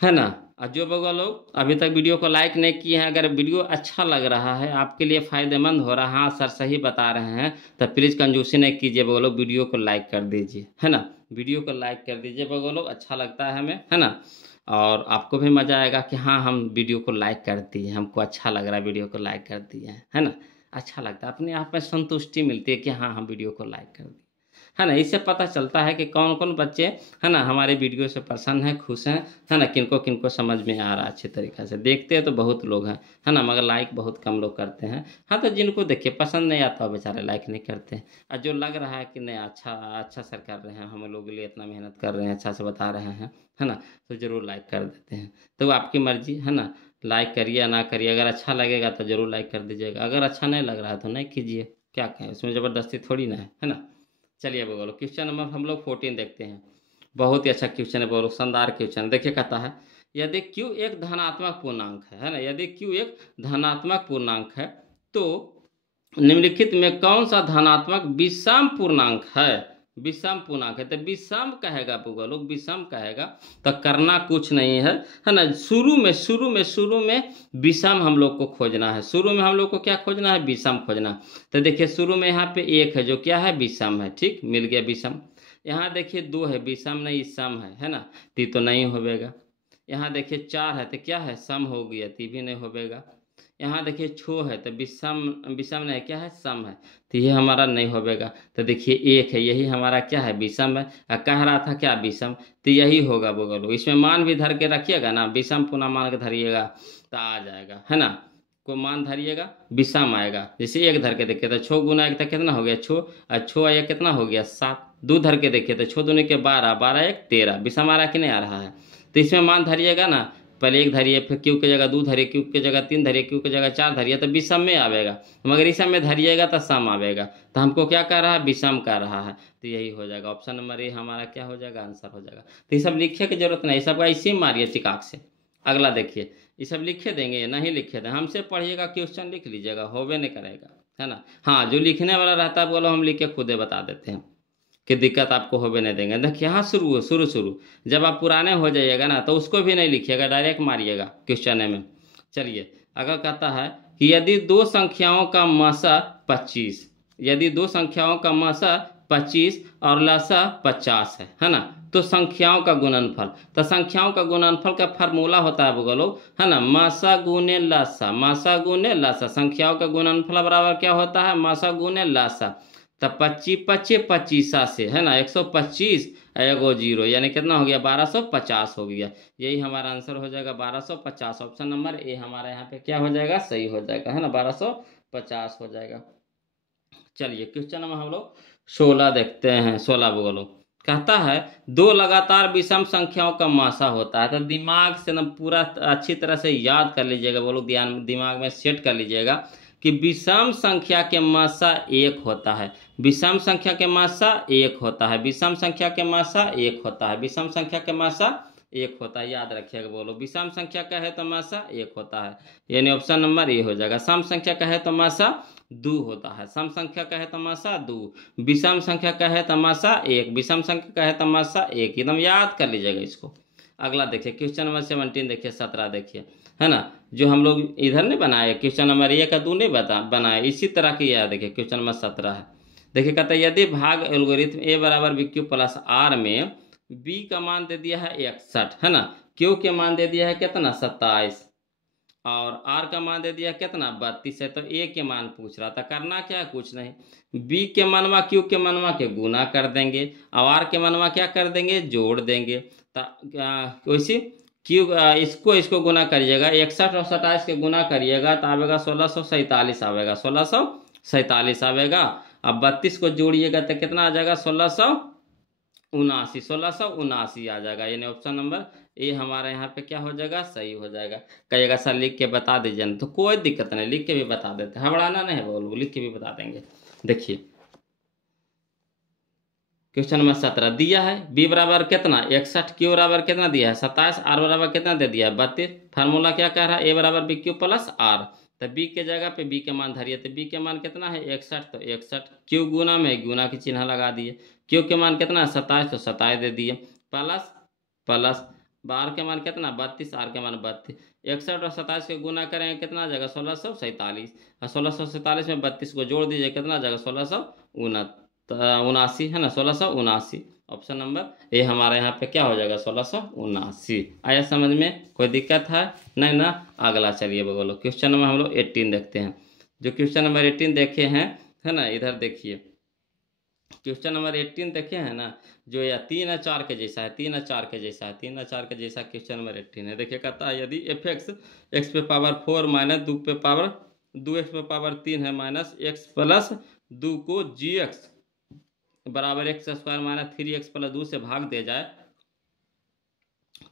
है ना। और जो बगल लोग अभी तक वीडियो को लाइक नहीं किए हैं, अगर वीडियो अच्छा लग रहा है, आपके लिए फ़ायदेमंद हो रहा है, हाँ सर सही बता रहे हैं, तो प्लीज़ कंजूसी नहीं कीजिए बगल लोग, वीडियो को लाइक कर दीजिए, है ना, वीडियो को लाइक कर दीजिए बगल लोग, अच्छा लगता है हमें, है ना, और आपको भी मज़ा आएगा कि हाँ हम वीडियो को लाइक कर दिए, हमको अच्छा लग रहा है वीडियो को लाइक कर दिए, है ना, अच्छा लगता है, अपने आप में संतुष्टि मिलती है कि हाँ हम वीडियो को लाइक कर दिए, है ना। इससे पता चलता है कि कौन कौन बच्चे, है ना, हमारे वीडियो से प्रसन्न हैं, खुश हैं, है ना, किनको किनको समझ में आ रहा है अच्छे तरीक़े से। देखते हैं तो बहुत लोग हैं, है ना, मगर लाइक बहुत कम लोग करते हैं। हाँ तो जिनको देखिए पसंद नहीं आता बेचारे लाइक नहीं करते हैं, और जो लग रहा है कि नहीं अच्छा अच्छा सर कर रहे हैं, हम लोगों के लिए इतना मेहनत कर रहे हैं, अच्छा से बता रहे हैं, है ना, तो ज़रूर लाइक कर देते हैं। तो वो आपकी मर्ज़ी, है ना, लाइक करिए या ना करिए, अगर अच्छा लगेगा तो ज़रूर लाइक कर दीजिएगा, अगर अच्छा नहीं लग रहा है तो नहीं कीजिए, क्या कहें, उसमें ज़बरदस्ती थोड़ी ना है ना। चलिए बोलो क्वेश्चन नंबर हम लोग 14 देखते हैं, बहुत ही अच्छा क्वेश्चन है बोलो, शानदार क्वेश्चन। देखिए कहता है यदि q एक धनात्मक पूर्णांक है ना, यदि q एक धनात्मक पूर्णांक है तो निम्नलिखित में कौन सा धनात्मक विषम पूर्णांक है, विषम पूर्णांक है, तो विषम कहेगा पूगा लोग, विषम कहेगा तो करना कुछ नहीं है, है ना। शुरू में विषम हम लोग को खोजना है, शुरू में हम लोग को क्या खोजना है विषम खोजना। तो देखिए शुरू में यहाँ पे 1 है जो क्या है विषम है, ठीक, मिल गया विषम। यहाँ देखिए 2 है विषम नहीं सम है ना, ती तो नहीं होवेगा। यहाँ देखिए 4 है तो क्या है सम हो गया, ती भी नहीं होवेगा। यहाँ देखिए 6 है तो विषम नहीं क्या है सम है, तो ये हमारा नहीं होवेगा। तो देखिए 1 है यही हमारा क्या है विषम है, कह रहा था क्या विषम, तो यही होगा बोलो। इसमें मान भी धर के रखिएगा ना, विषम पुनः मान के धरिएगा तो आ जाएगा, है ना, को मान धरिएगा विषम आएगा। जैसे 1 धर के देखिए तो 6 गुना 1 तक कितना हो गया 6, और 6 1 कितना हो गया 7। 2 धर के देखिए तो 6 दूनी के 12, 12 1 13, विषम आ रहा कि नहीं आ रहा है। तो इसमें मान धरिएगा ना, पहले 1 धरिए, फिर क्यू की जगह 2 धरिए, क्यू की जगह 3 धरिए, क्यू की जगह 4 धरिए, तो विषम में आवेगा, मगर इस में धरिएगा तो सम आवेगा। तो हमको क्या कह रहा है विषम कह रहा है, तो यही हो जाएगा ऑप्शन नंबर ए हमारा क्या हो जाएगा आंसर हो जाएगा। तो ये सब लिखने की जरूरत नहीं, सब ऐसे ही मारिए चिकाक से। अगला देखिए ये सब लिखे देंगे, नहीं लिखे दें, हमसे पढ़िएगा क्वेश्चन लिख लीजिएगा, होवे नहीं करेगा, है ना। हाँ जो लिखने वाला रहता है बोलो हम लिख के खुदे बता देते हैं कि दिक्कत आपको होवे नहीं देंगे। देखिए यहाँ शुरू जब आप पुराने हो जाइएगा ना तो उसको भी नहीं लिखिएगा, डायरेक्ट मारिएगा क्वेश्चन में। चलिए अगर कहता है कि यदि 2 संख्याओं का मसा 25, यदि 2 संख्याओं का मसा 25 और लसा 50 है ना। तो संख्याओं का गुणनफल, तो संख्याओं का गुणनफल का फार्मूला होता है वो लोग, है ना, मासा गुने लसा, मासा गुने लसा। संख्याओं का गुणनफल बराबर क्या होता है, मासा गुने लसा। तब 25 25 25 से, है ना, 125 एगो जीरो, यानी कितना हो गया, 1250 हो गया। यही हमारा आंसर हो जाएगा 1250। ऑप्शन नंबर ए हमारा यहाँ पे क्या हो जाएगा, सही हो जाएगा, है ना, 1250 हो जाएगा। चलिए क्वेश्चन नंबर हम लोग 16 देखते हैं। 16 बोलो, कहता है दो लगातार विषम संख्याओं का मासा होता है। तो दिमाग से ना पूरा अच्छी तरह से याद कर लीजिएगा, बोलो ध्यान दिमाग में सेट कर लीजिएगा कि विषम संख्या के मासा एक होता है, विषम संख्या के मासा एक होता है, विषम संख्या के मासा एक होता है, विषम संख्या के मासा एक होता है, याद रखिएगा। बोलो विषम संख्या का है तो मासा एक होता है, यानी ऑप्शन नंबर ए हो जाएगा। सम संख्या का है तो मासा दो होता है, सम संख्या का है तमाशा दो, विषम संख्या का है तमाशा एक, विषम संख्या का है तमाशा एक, एकदम याद कर लीजिएगा इसको। अगला देखिए क्वेश्चन नंबर 17 देखिए, 17 देखिए, है ना, जो हम लोग इधर नहीं बनाए क्वेश्चन नंबर ए का दो नहीं बनाए, इसी तरह की याद देखिए। क्वेश्चन नंबर 17 है, देखिए कहता है यदि भाग एल्गोरिथम ए बराबर बी क्यू प्लस आर में बी का मान दे दिया है 61, है ना, क्यू के मान दे दिया है कितना 27 और आर का मान दे दिया कितना 32 है। तो ए के मान पूछ रहा था, करना क्या है, कुछ नहीं, बी के मनवा क्यू के मनवा के गुना कर देंगे और आर के मनवा क्या कर देंगे, जोड़ देंगे। वैसे क्यू इसको गुना करिएगा, 61 और 27 के गुना करिएगा तो आवेगा 1647 आवेगा, 1647 आवेगा। अब 32 को जोड़िएगा तो कितना आ जाएगा, 1679 आ जाएगा, यानी ऑप्शन नंबर ए हमारे यहाँ पे क्या हो जाएगा, सही हो जाएगा। कहिएगा सर लिख के बता दीजिए ना, तो कोई दिक्कत नहीं, लिख के भी बता देते हैं, घबराना नहीं है, बोलो लिख के भी बता देंगे। देखिए क्वेश्चन नंबर 17 दिया है बी बराबर कितना 61, क्यू बराबर कितना दिया है 27, आर बराबर कितना दे दिया है 32। फार्मूला क्या कह रहा है, ए बराबर बी क्यू प्लस आर, तो बी के जगह पे बी के मान धरिए, तो बी के मान कितना है 61, तो 61, क्यू गुना में गुना की चिन्ह लगा दिए, क्यू के मान कितना 27, तो 27 दे दिए, प्लस प्लस आर के मान कितना 32, आर के मान 32, 61 और 27 के गुना करेंगे कितना आ जाएगा 1647, और 1647 में 32 को जोड़ दीजिए कितना आ जाएगा 1679, है ना, 1679। ऑप्शन नंबर ए हमारे यहाँ पे क्या हो जाएगा 1679। आया समझ में, कोई दिक्कत है नहीं ना। अगला चलिए बोलो क्वेश्चन नंबर हम लोग 18 देखते हैं। जो क्वेश्चन नंबर 18 देखे हैं, है ना, इधर देखिए क्वेश्चन नंबर 18 देखे हैं ना, जो या 3 और 4 के जैसा है, 3 और 4 के जैसा है, 3 और 4 के जैसा क्वेश्चन नंबर 18 है। देखिए कहता है यदि एफ एक्स पे पावर 4 माइनस 2 पे पावर 2x पे पावर 3 है माइनस x प्लस 2 को जी एक्स बराबर x square minus 3x plus 2 से भाग दे जाए,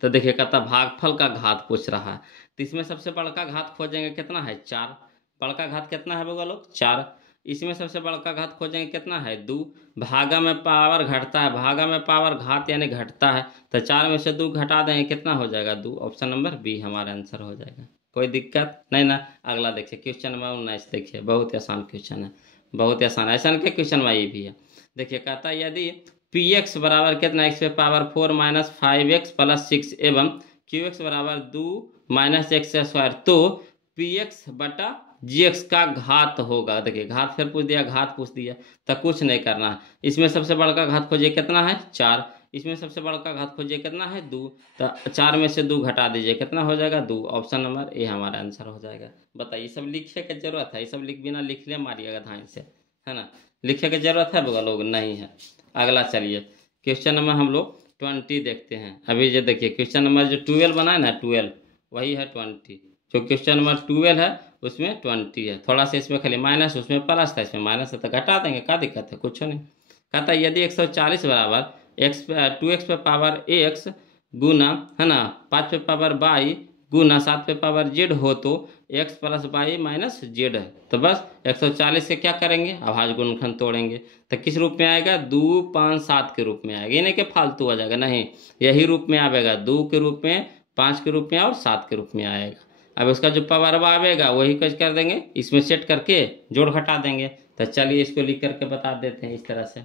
तो देखिए कहता भागफल का घात पूछ रहा है। तो इसमें सबसे बड़का घात खोजेंगे कितना है 4, बड़का घात कितना है बोलो लोग 4, इसमें सबसे बड़का घात खोजेंगे कितना है 2, भागा में पावर घटता है, भागा में पावर घात यानी घटता है, तो 4 में से 2 घटा देंगे कितना हो जाएगा 2, ऑप्शन नंबर बी हमारा आंसर हो जाएगा। कोई दिक्कत नहीं ना। अगला देखिए क्वेश्चन नंबर 19 देखिए, बहुत आसान क्वेश्चन है, बहुत आसान, ऐसा के क्वेश्चन में ये भी है। देखिए कहता है यदि पी एक्स बराबर कितना एक्स पे पावर 4 माइनस 5x प्लस 6 एवं क्यू एक्स बराबर 2 माइनस एक्स स्क्वायर, तो पी एक्स बटा जी एक्स का घात होगा। देखिए घात फिर पूछ दिया, घात पूछ दिया, तो कुछ नहीं करना है, इसमें सबसे बड़का घात खोजिए कितना है 4, इसमें सबसे बड़का घात खोजिए कितना है 2, तो 4 में से 2 घटा दीजिए कितना हो जाएगा 2, ऑप्शन नंबर ए हमारा आंसर हो जाएगा। बताइए सब लिखे की जरूरत है, ये सब बिना लिख ले मारिएगा धान से, है ना, लिखे की जरूरत है बगल लोग नहीं है। अगला चलिए क्वेश्चन नंबर हम लोग 20 देखते हैं। अभी जो देखिए क्वेश्चन नंबर जो 12 बना है ना 12 वही है 20, जो क्वेश्चन नंबर 12 है उसमें 20 है, थोड़ा सा इसमें खाली माइनस उसमें प्लस था, इसमें माइनस है तो घटा देंगे, क्या दिक्कत है, कुछ नहीं। कहता है यदि 140 बराबर एक्स 2x पे पावर x गुना, है ना, 5 पे पावर y गुना 7 पे पावर z हो तो x plus y minus z है, तो बस 140 से क्या करेंगे अभाज्य गुणनखंड तोड़ेंगे, तो किस रूप में आएगा 2 5 7 के रूप में आएगा, ये नहीं कि फालतू आ जाएगा, नहीं यही रूप में आएगा, 2 के रूप में 5 के रूप में और 7 के रूप में आएगा। अब उसका जो पावर आवेगा वही कुछ कर देंगे, इसमें सेट करके जोड़ घटा देंगे। तो चलिए इसको लिख करके बता देते हैं इस तरह से।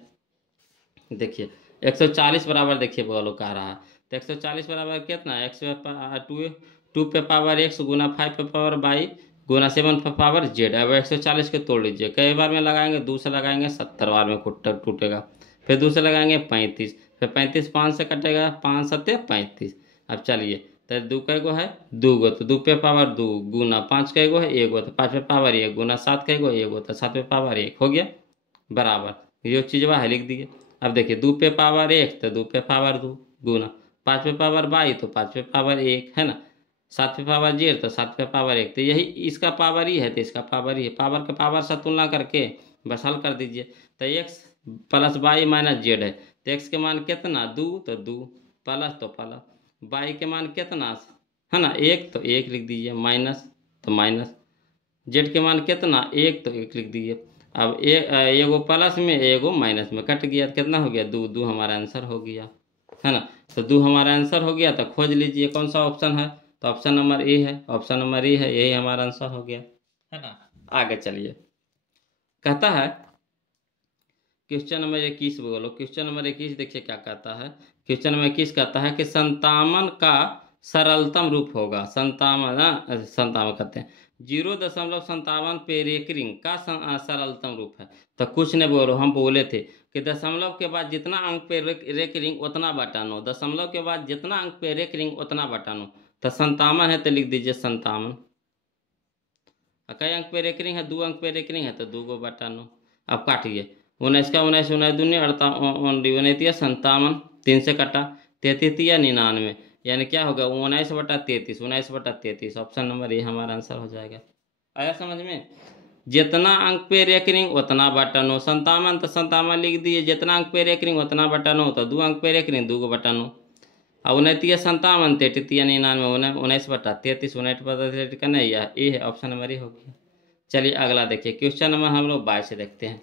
देखिए 140 बराबर देखिए बोलो कह रहा है, तो 140 बराबर कितना एक्स पे 2 पे पावर x गुना 5 पे पावर y गुना 7 पे पावर z। अब 140 के तोड़ लीजिए, कई बार में लगाएंगे 2 से लगाएंगे 70 बार में टूटेगा, फिर दूसरे लगाएंगे 35, फिर 35 5 से कटेगा, 5 सत्ते 35। अब चलिए, तो 2 कैगो है, 2 गो, तो 2 पे पावर 2 गुना 5 कैगो है 1 गो, तो 5 पे पावर 1 गुना 7 कैगो 1 गो, तो 7 पे पावर 1 हो गया बराबर ये चीज़ वह लिख दिए। अब देखिए 2 पे पावर 1 तो 2 पे पावर 2 गुना 5 पे पावर 22 तो 5 पे पावर 1 है ना, 7 पे पावर 0 तो 7 पे पावर 1, तो यही इसका पावर ही है तो इसका पावर ही है, पावर के पावर से तुलना करके बस हल कर दीजिए। तो x plus y minus z है, तो x के मान कितना 2 तो 2 प्लस तो प्लस, y के मान कितना है ना 1 तो 1 लिख दीजिए, माइनस तो माइनस, जेड के मान कितना 1 तो 1 लिख दीजिए। अब एगो प्लस में एगो माइनस में कट गया तो कितना हो गया 2, 2 हमारा आंसर हो गया है ना। तो 2 हमारा आंसर हो गया, तो खोज लीजिए कौन सा ऑप्शन है, तो ऑप्शन नंबर ए है, ऑप्शन नंबर ए है, यही हमारा आंसर हो गया है ना। आगे चलिए, कहता है क्वेश्चन नंबर 21 बोलो, क्वेश्चन नंबर 21 देखिए क्या कहता है। क्वेश्चन नंबर 21 कहता है कि संतावन का सरलतम रूप होगा, संतावन कहते हैं 0.57 पेरेक्रिंग का सरलतम रूप है। तो कुछ नहीं बोलो, हम बोले थे कि दशमलव के बाद जितना अंक पे रेकरिंग उतना बटानो, दशमलव के बाद जितना अंक पे रेकरिंग उतना बटानो, तो 57 है तो लिख दीजिए 57। कई अंक पे रेकरिंग है, 2 अंक पे रेकरिंग है तो 2 को बटानो। अब काटिए, 19 का 19 19 दूनी 19 57, 3 से कटा 33 या 99, यानी क्या होगा 19/33, 19/33, ऑप्शन नंबर ए हमारा आंसर हो जाएगा। आया समझ में, जितना अंक पे रेकरिंग उतना बटन हो, 57 तो 57 लिख दिए, जितना अंक पे रेकरिंग उतना बटन हो, तो 2 अंक पे रेकरिंग 2 को बटन हो। अब 29 57 33 99 19/33 19/33 का नहीं है, ए है, ऑप्शन नंबर ए हो गया। चलिए अगला देखिए, क्वेश्चन नंबर हम लोग 22 से देखते हैं।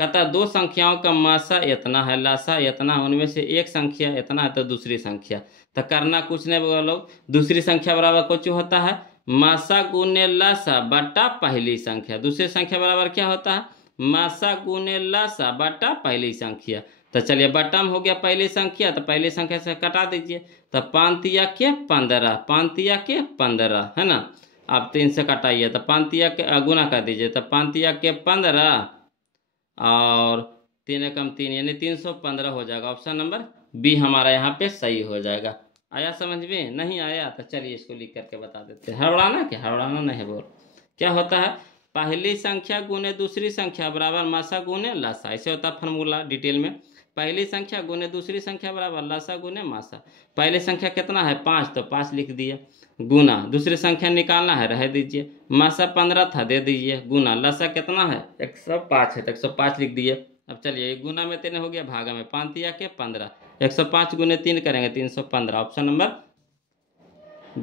कहता है 2 संख्याओं का मासा इतना है, लासा इतना, उनमें से एक संख्या इतना है तो दूसरी संख्या, तो करना कुछ नहीं बोलो, दूसरी संख्या बराबर कुछ होता है मासा गुने लासा बटा पहली संख्या, दूसरी संख्या बराबर क्या होता है मासा गुने लासा बटा पहली संख्या। तो चलिए बटम हो गया पहली संख्या, तो पहली संख्या से कटा दीजिए, तो 5 के 15, 5 के 15 है ना। अब 3 से कटाइए तो 5 के गुना कर दीजिए, तो 5 के 15 और 3 एकम 3 यानी 315 हो जाएगा, ऑप्शन नंबर बी हमारा यहाँ पे सही हो जाएगा। आया समझ में, नहीं आया तो चलिए इसको लिख करके बता देते हैं। हड़बड़ाना क्या, हड़बड़ाना नहीं बोल, क्या होता है पहली संख्या गुने दूसरी संख्या बराबर मासा गुने लासा, ऐसे होता है फॉर्मूला डिटेल में, पहली संख्या गुने दूसरी संख्या बराबर लासा गुने मासा। पहली संख्या कितना है 5 तो 5 लिख दिए, गुना दूसरी संख्या निकालना है रह दीजिए, मासा 15 था दे दीजिए, गुना लासा कितना है 105 है तो 105 लिख दिए। अब चलिए गुना में 3 हो गया, भागा में 5 के 15, 105 गुने 3 करेंगे 315, ऑप्शन नंबर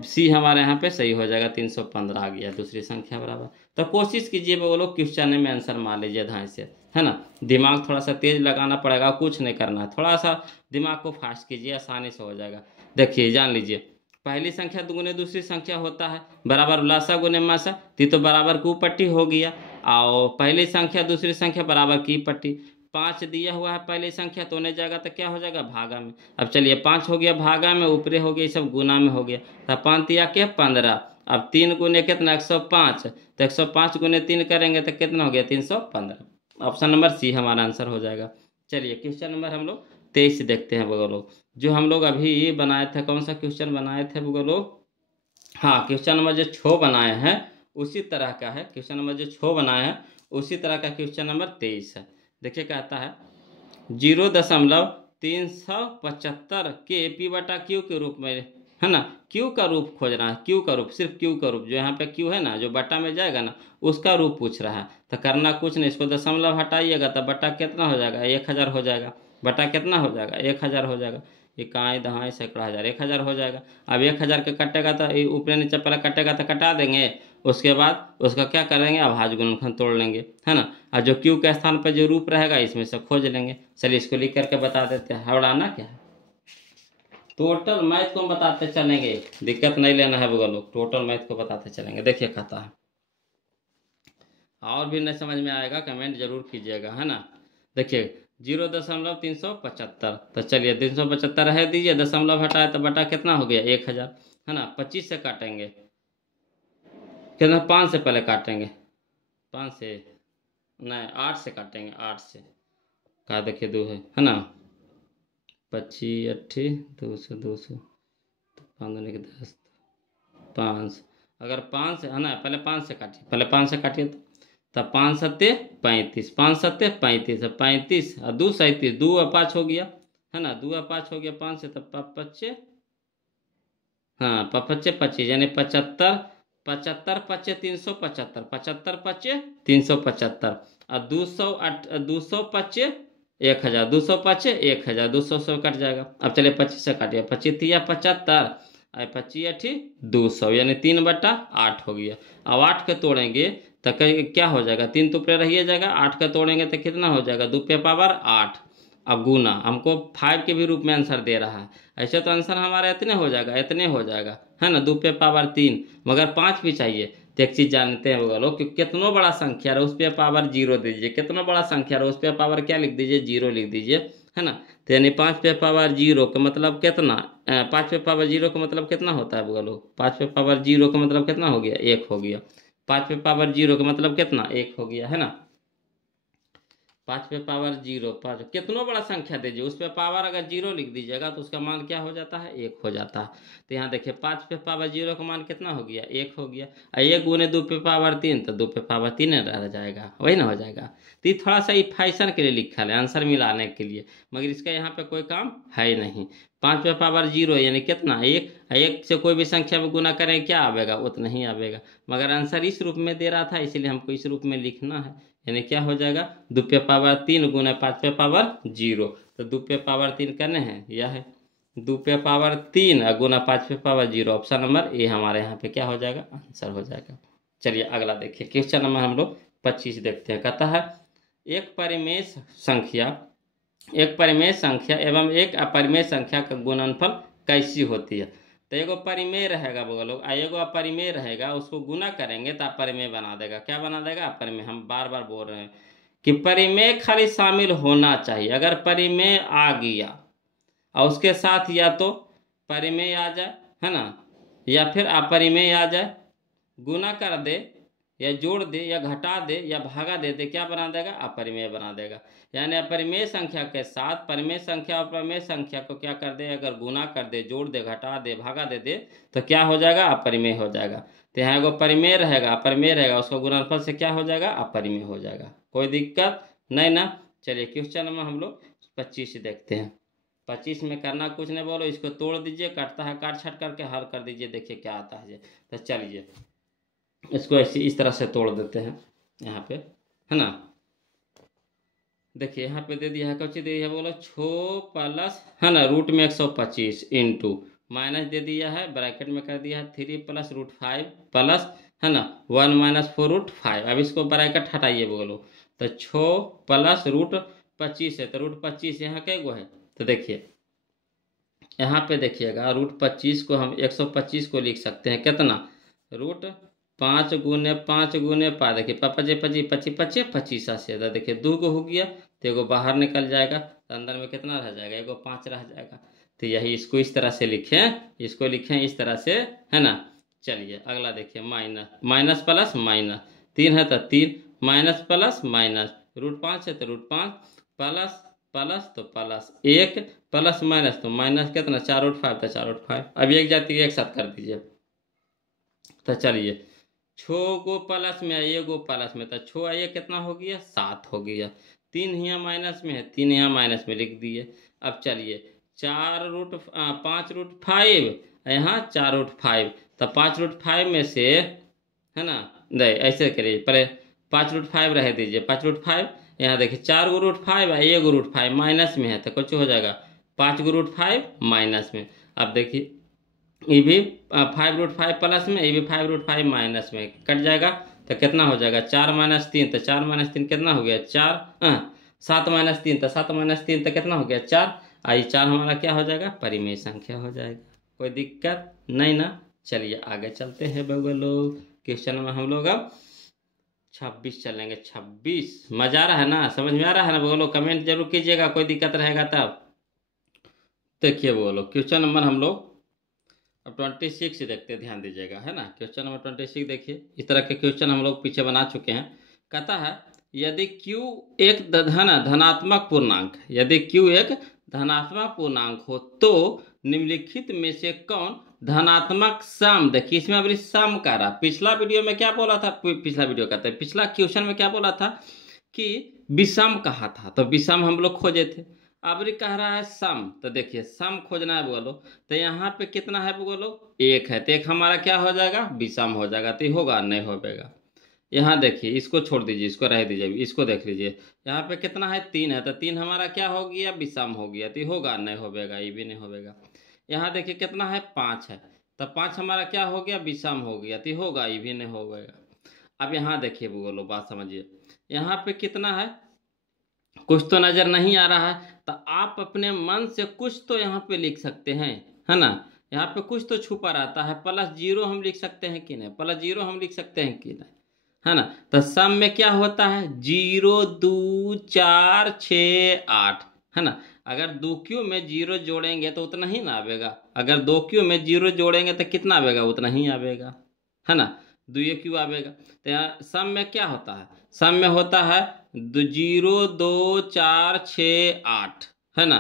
सी हमारे यहाँ पे सही हो जाएगा, 315 आ गया दूसरी संख्या बराबर। तो कोशिश कीजिए वो लोग क्वेश्चन में आंसर मान लीजिए ध्यान से, है ना, दिमाग थोड़ा सा तेज लगाना पड़ेगा, कुछ नहीं करना है, थोड़ा सा दिमाग को फास्ट कीजिए आसानी से हो जाएगा। देखिए जान लीजिए, पहली संख्या गुने दूसरी संख्या होता है बराबर लासा गुने मासा, तो बराबर कु पट्टी हो गया, और पहली संख्या दूसरी संख्या बराबर की पट्टी, 5 दिया हुआ है पहली संख्या तो नहीं जाएगा तो क्या हो जाएगा भागा में। अब चलिए 5 हो गया भागा में, ऊपरे हो गया, सब गुना में हो गया, तो 5 के 15, अब 3 गुने कितना 105, तो 105 गुने 3 करेंगे तो कितना हो गया 315, ऑप्शन नंबर सी हमारा आंसर हो जाएगा। चलिए क्वेश्चन नंबर हम लोग 23 देखते हैं वो लोग, जो हम लोग अभी बनाए थे, कौन सा क्वेश्चन बनाए थे वो लोग, हाँ क्वेश्चन नंबर जो 6 बनाए हैं उसी तरह का है, क्वेश्चन नंबर जो 6 बनाए हैं उसी तरह का क्वेश्चन नंबर 23 है। देखिए कहता है 0.375 के पी बटा क्यू के रूप में, है ना, क्यू का रूप खोज रहा है, क्यू का रूप, सिर्फ क्यू का रूप, जो यहाँ पे क्यू है ना जो बटा में जाएगा ना उसका रूप पूछ रहा है। तो करना कुछ नहीं, इसको दशमलव हटाइएगा तो बटा कितना हो जाएगा 1000 हो जाएगा, बटा कितना हो जाएगा 1000 हो जाएगा, इकाई दहाई सैकड़ा हज़ार 1000 हो जाएगा। अब 1000 के कटेगा तो ऊपर नीचे पहले कटेगा तो कटा देंगे, उसके बाद उसका क्या करेंगे अभाज्य गुणनखंड तोड़ लेंगे, है ना, और जो क्यू के स्थान पर जो रूप रहेगा इसमें से खोज लेंगे। चलिए इसको लिख करके बता देते हैं, हवड़ाना क्या है, टोटल मैथ को हम बताते चलेंगे, दिक्कत नहीं लेना है वो लोग, टोटल मैथ को बताते चलेंगे। देखिए कहता है, और भी नहीं समझ में आएगा कमेंट जरूर कीजिएगा, है ना। देखिए 0.375, तो चलिए 375 रह दीजिए, दशमलव हटाए तो बटा कितना हो गया 1000, है ना। 25 से काटेंगे कितना, 5 से पहले काटेंगे, 5 से नहीं 8 से काटेंगे, 8 से का देखिए 2 है ना, 25 80 200 200 तो 5 के 10 5, अगर 5 से है ना, पहले 5 से काटिए, पहले 5 से काटिए तब 5 सत्ते 35, 5 सत्ते 35, 35 और 2 37, 2 और 5 हो गया है ना, 2 और 5 हो गया 5 से, तब 5 हाँ 5 25 यानी 75, 75 पच्चे 375, 75 पच्चे 375 और 200 पच्चे 1000, 200 पच्चे 1000, 200 से कट जाएगा। अब चलिए 25 से काटिए, 25 तिया 75 और 25 अठी 200 यानी 3/8 हो गया। अब 8 के तोड़ेंगे तो क्या हो जाएगा, 3 तुपरे रहिए जाएगा, 8 का तोड़ेंगे तो कितना हो जाएगा, 2 पे पावर 8। अब गुना हमको 5 के भी रूप में आंसर दे रहा है, ऐसे तो आंसर हमारा इतने हो जाएगा, इतने हो जाएगा है ना, 2 पे पावर 3, मगर 5 भी चाहिए। तो एक चीज जानते हैं वो लोग कि कितनों बड़ा संख्या रहा उस पे पावर 0 दीजिए, कितना बड़ा संख्या रहा उस पे पावर क्या लिख दीजिए, 0 लिख दीजिए है ना। तो यानी 5 पे पावर 0 का मतलब कितना, 5 पे पावर 0 का मतलब कितना होता है वो लोग, 5 पे पावर 0 का मतलब कितना हो गया, 1 हो गया। 5 पे पावर 0 का मतलब कितना, 1 हो गया है ना। 5 पे पावर 0, 5 कितना बड़ा संख्या दीजिए उस पे पावर अगर 0 लिख दीजिएगा तो उसका मान क्या हो जाता है, 1 हो जाता है। तो यहाँ देखिए 5 पे पावर 0 का मान कितना हो गया, 1 हो गया। और 1 गुने 2 पे पावर 3 तो 2 पे पावर 3 रह जाएगा, वही ना हो जाएगा। तो ये थोड़ा सा फैशन के लिए लिखा है, आंसर मिलाने के लिए, मगर इसका यहाँ पे कोई काम है ही नहीं। 5 पे पावर 0 यानी कितना, 1, 1 से कोई भी संख्या में गुना करें क्या आवेगा, उतना ही आवेगा, मगर आंसर इस रूप में दे रहा था इसलिए हमको इस रूप में लिखना है। यानी क्या हो जाएगा, 2 पे पावर 3 गुना 5 पे पावर 0, तो 2 पे पावर 3 करने हैं, यह है 2 पे पावर 3 गुना 5 पे पावर 0, ऑप्शन नंबर ए हमारे यहाँ पे क्या हो जाएगा, आंसर हो जाएगा। चलिए अगला देखिए, क्वेश्चन नंबर हम लोग 25 देखते हैं। कहता है एक परिमेय संख्या एवं एक अपरिमेय संख्या का गुणनफल कैसी होती है। तो एगो परिमेय रहेगा वो लोग, एगो अपरिमेय रहेगा, उसको गुना करेंगे तो अपरिमेय बना देगा। क्या बना देगा, अपरिमेय। हम बार बार बोल रहे हैं कि परिमेय खाली शामिल होना चाहिए। अगर परिमेय आ गया और उसके साथ या तो परिमेय आ जाए है ना, या फिर अपरिमेय आ जाए, गुना कर दे या जोड़ दे या घटा दे या भागा दे क्या बना देगा, अपरिमेय बना देगा। यानी अपरिमेय संख्या के साथ परिमेय संख्या और अपरिमेय संख्या को क्या कर दे, अगर गुना कर दे, जोड़ दे, घटा दे, भागा दे तो क्या हो जाएगा, अपरिमेय हो जाएगा। तो यहाँ एगो परिमेय रहेगा, अपरिमेय रहेगा, उसको गुणनफल से क्या हो जाएगा, अपरिमेय हो जाएगा। कोई दिक्कत नहीं ना। चलिए क्वेश्चन नंबर हम लोग 25 देखते हैं। 25 में करना कुछ नहीं, बोलो इसको तोड़ दीजिए, कटता है काट छट करके हल कर दीजिए, देखिए क्या आता है। तो चलिए इसको ऐसे इस तरह से तोड़ देते हैं यहाँ पे है ना। देखिए यहाँ पे दे दिया है, कौन सी दे दिया है, बोलो 6 प्लस है ना रूट में 125 इंटू माइनस दे दिया है, ब्रैकेट में कर दिया है 3 प्लस रूट 5 प्लस है ना 1 माइनस 4 रूट 5। अब इसको ब्रैकेट हटाइए बोलो, तो 6 प्लस रूट 25 है, तो रूट 25 यहाँ के गो है। तो देखिए यहाँ पे देखिएगा रूट 25 को हम 125 को लिख सकते हैं कितना, रूट 5 गुने 5 गुने 5, देखिए 5 25 25 25 25 से, तो देखिए 2 को हो गया तो एगो बाहर निकल जाएगा, तो अंदर में कितना रह जाएगा, एगो 5 रह जाएगा। तो यही इसको इस तरह से लिखें, इसको लिखें इस तरह से है ना। चलिए अगला देखिए, माइनस प्लस माइनस 3 है तो 3 माइनस प्लस माइनस रूट 5 है तो रूट 5 प्लस प्लस तो प्लस 1 प्लस माइनस तो माइनस कितना 4 रूट 5 तो 4 रूट 5। अब एक जाति एक साथ कर दीजिए। तो चलिए 6 गो प्लस में है, 1 गो प्लस में, तो 6 ये कितना हो गया 7 हो गया। 3 यहाँ माइनस में है, 3 यहाँ माइनस में लिख दिए। अब चलिए 5 रूट 5 यहाँ 4 रूट 5, तो 5 रूट 5 में से है ना, नहीं ऐसे करिए, पहले 5 रूट 5 रह दीजिए, 5 रूट 5 यहाँ देखिए 4 गो रूट 5 है, 1 गो रूट 5 माइनस में है, तो कुछ हो जाएगा 5 गो रूट 5 माइनस में। अब देखिए ये भी 5 रूट 5 प्लस में, ये भी 5 रूट 5 माइनस में, कट जाएगा तो कितना हो जाएगा 4 माइनस 3, तो 4 माइनस 3 कितना हो गया 4, 7 माइनस 3 तो 7 माइनस 3 तो कितना हो गया 4, आई 4 हमारा क्या हो जाएगा, परिमेय संख्या हो जाएगा। कोई दिक्कत नहीं ना। चलिए आगे चलते हैं लोग, क्वेश्चन में हम लोग अब 26 चलेंगे। 26 मजा आ रहा है ना, समझ में आ रहा है ना, बोलो कमेंट जरूर कीजिएगा, कोई दिक्कत रहेगा तब। देखिए बोलो क्वेश्चन नंबर हम लोग अब 26 देखते, ध्यान दीजिएगा है ना। क्वेश्चन नंबर 26 देखिए, इस तरह के क्वेश्चन हम लोग पीछे बना चुके हैं। कहता है यदि q एक धनात्मक पूर्णांक है, यदि q एक धनात्मक पूर्णांक हो तो निम्नलिखित में से कौन धनात्मक सम, देखिए इसमें अभी सम कर रहा, पिछला वीडियो में क्या बोला था, पिछला वीडियो कहते हैं पिछला क्वेश्चन में क्या बोला था कि विषम कहा था, तो विषम हम लोग खोजे थे। अब ये कह रहा है सम, तो देखिए सम खोजना है बोलो, तो यहाँ पे कितना है बोलो, एक है, तो एक हमारा क्या हो जाएगा, विषम हो जाएगा, तो ये होगा नहीं हो पाएगा। यहाँ देखिए इसको छोड़ दीजिए, इसको रह दीजिए, इसको देख लीजिए, यहाँ पे कितना है, तीन है, तो तीन हमारा क्या हो गया, विषम हो गया, तो ये होगा नहीं होगा, ये भी नहीं होगा। यहाँ देखिए कितना है, पाँच है, तो पाँच हमारा क्या हो गया, विषम हो गया, तो ये होगा, ये भी नहीं होगा। अब यहाँ देखिए बोलो, बात समझिए, यहाँ पे कितना है, कुछ तो नजर नहीं आ रहा है, तो आप अपने मन से कुछ तो यहाँ पे लिख सकते हैं, है ना, यहाँ पे कुछ तो छुपा रहता है, प्लस जीरो हम लिख सकते हैं कि नहीं, प्लस जीरो हम लिख सकते हैं कि नहीं, है ना। तो सम में क्या होता है, 0 2 4 6 8, है ना। अगर दो क्यू में जीरो जोड़ेंगे तो उतना ही ना आवेगा, अगर दो क्यू में जीरो जोड़ेंगे तो कितना आवेगा, उतना ही आवेगा, है ना, दो क्यू आवेगा। तो यहाँ सम में क्या होता है, सम में होता है 0 2 4 6 8, है ना,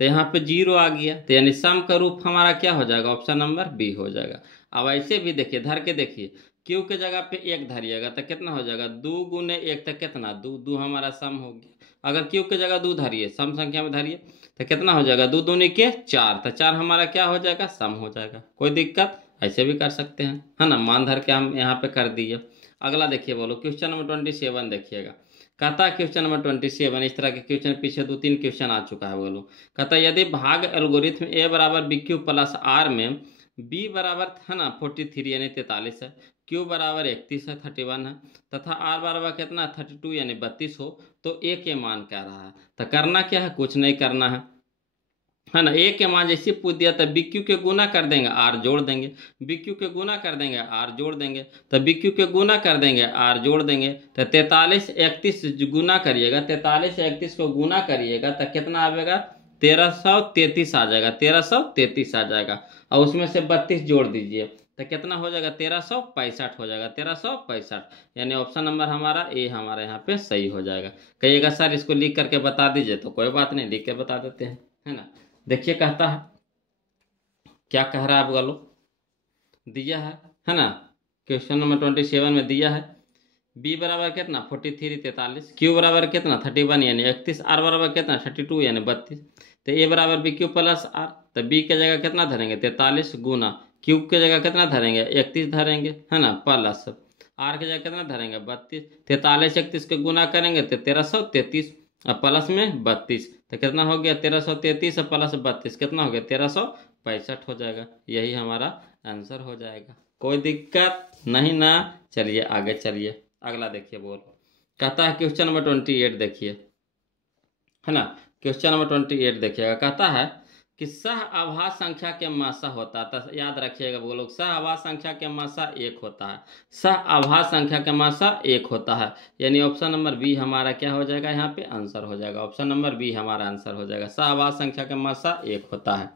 तो यहाँ पे जीरो आ गया, तो यानी सम का रूप हमारा क्या हो जाएगा, ऑप्शन नंबर बी हो जाएगा। अब ऐसे भी देखिए धर के देखिए, क्यू के जगह पे एक धरिएगा तो कितना हो जाएगा, 2 गुने 1 तो कितना, दो, दो हमारा सम हो गया। अगर क्यू के जगह 2 धरिए, सम संख्या में धरिए, तो कितना हो जाएगा, 2 दूनी के 4, तो 4 हमारा क्या हो जाएगा, सम हो जाएगा। कोई दिक्कत, ऐसे भी कर सकते हैं, है ना, मान धर के हम यहाँ पे कर दिए। अगला देखिए बोलो, क्वेश्चन नंबर 27 देखिएगा, कहता है क्वेश्चन नंबर 27, इस तरह के क्वेश्चन पीछे 2-3 क्वेश्चन आ चुका है बोलो। कहता है यदि भाग एल्गोरिथ्म ए बराबर बी क्यू प्लस आर में बी बराबर, है ना, 43 यानी 43 है, क्यू बराबर 31 है 31 है, तथा आर बराबर कितना 32 यानी 32 हो, तो ए के मान क्या रहा है। तो करना क्या है, कुछ नहीं करना है ना, ए के मान जैसे पूछ दिया तो बी क्यू के गुना कर देंगे, आर जोड़ देंगे, बी क्यू के गुना कर देंगे, आर जोड़ देंगे, तो बी क्यू के गुना कर देंगे, आर जोड़ देंगे, तो 43 31 गुना करिएगा, 43 31 को गुना करिएगा तो कितना आएगा, 1333 आ जाएगा, 1333 आ जाएगा, और उसमें से 32 जोड़ दीजिए तो कितना हो जाएगा, 1365 हो जाएगा, 1365, यानी ऑप्शन नंबर हमारा ए हमारा यहाँ पे सही हो जाएगा। कहिएगा सर इसको लिख करके बता दीजिए, तो कोई बात नहीं, लिख के बता देते हैं, है ना। देखिए कहता है, क्या कह रहा है, आप बोलो, दिया है ना, क्वेश्चन नंबर 27 में दिया है बी बराबर कितना 43 43, क्यू बराबर कितना 31 यानी 31, आर बराबर कितना 32 यानी 32, तो ए बराबर बी क्यू प्लस आर, तो बी के जगह कितना धरेंगे 43 गुना, क्यू के जगह कितना धरेंगे 31 धरेंगे, है ना, प्लस आर के जगह कितना धरेंगे 32, 43 31 के गुना करेंगे तो 1333, अब प्लस में 32, तो कितना हो गया 1333 प्लस 32 कितना हो गया 1365 हो जाएगा, यही हमारा आंसर हो जाएगा। कोई दिक्कत नहीं ना, चलिए आगे चलिए, अगला देखिए बोलो, कहता है क्वेश्चन नंबर 28 देखिए, है ना, क्वेश्चन नंबर 28 देखिएगा, कहता है कि सह आभास संख्या के मासा होता है, तो याद रखिएगा वो लोग, सह आभास संख्या के मासा 1 होता है, सह आभास संख्या के मासा 1 होता है, यानी ऑप्शन नंबर बी हमारा क्या हो जाएगा, यहाँ पे आंसर हो जाएगा, ऑप्शन नंबर बी हमारा आंसर हो जाएगा, सह आभास संख्या के मासा 1 होता है।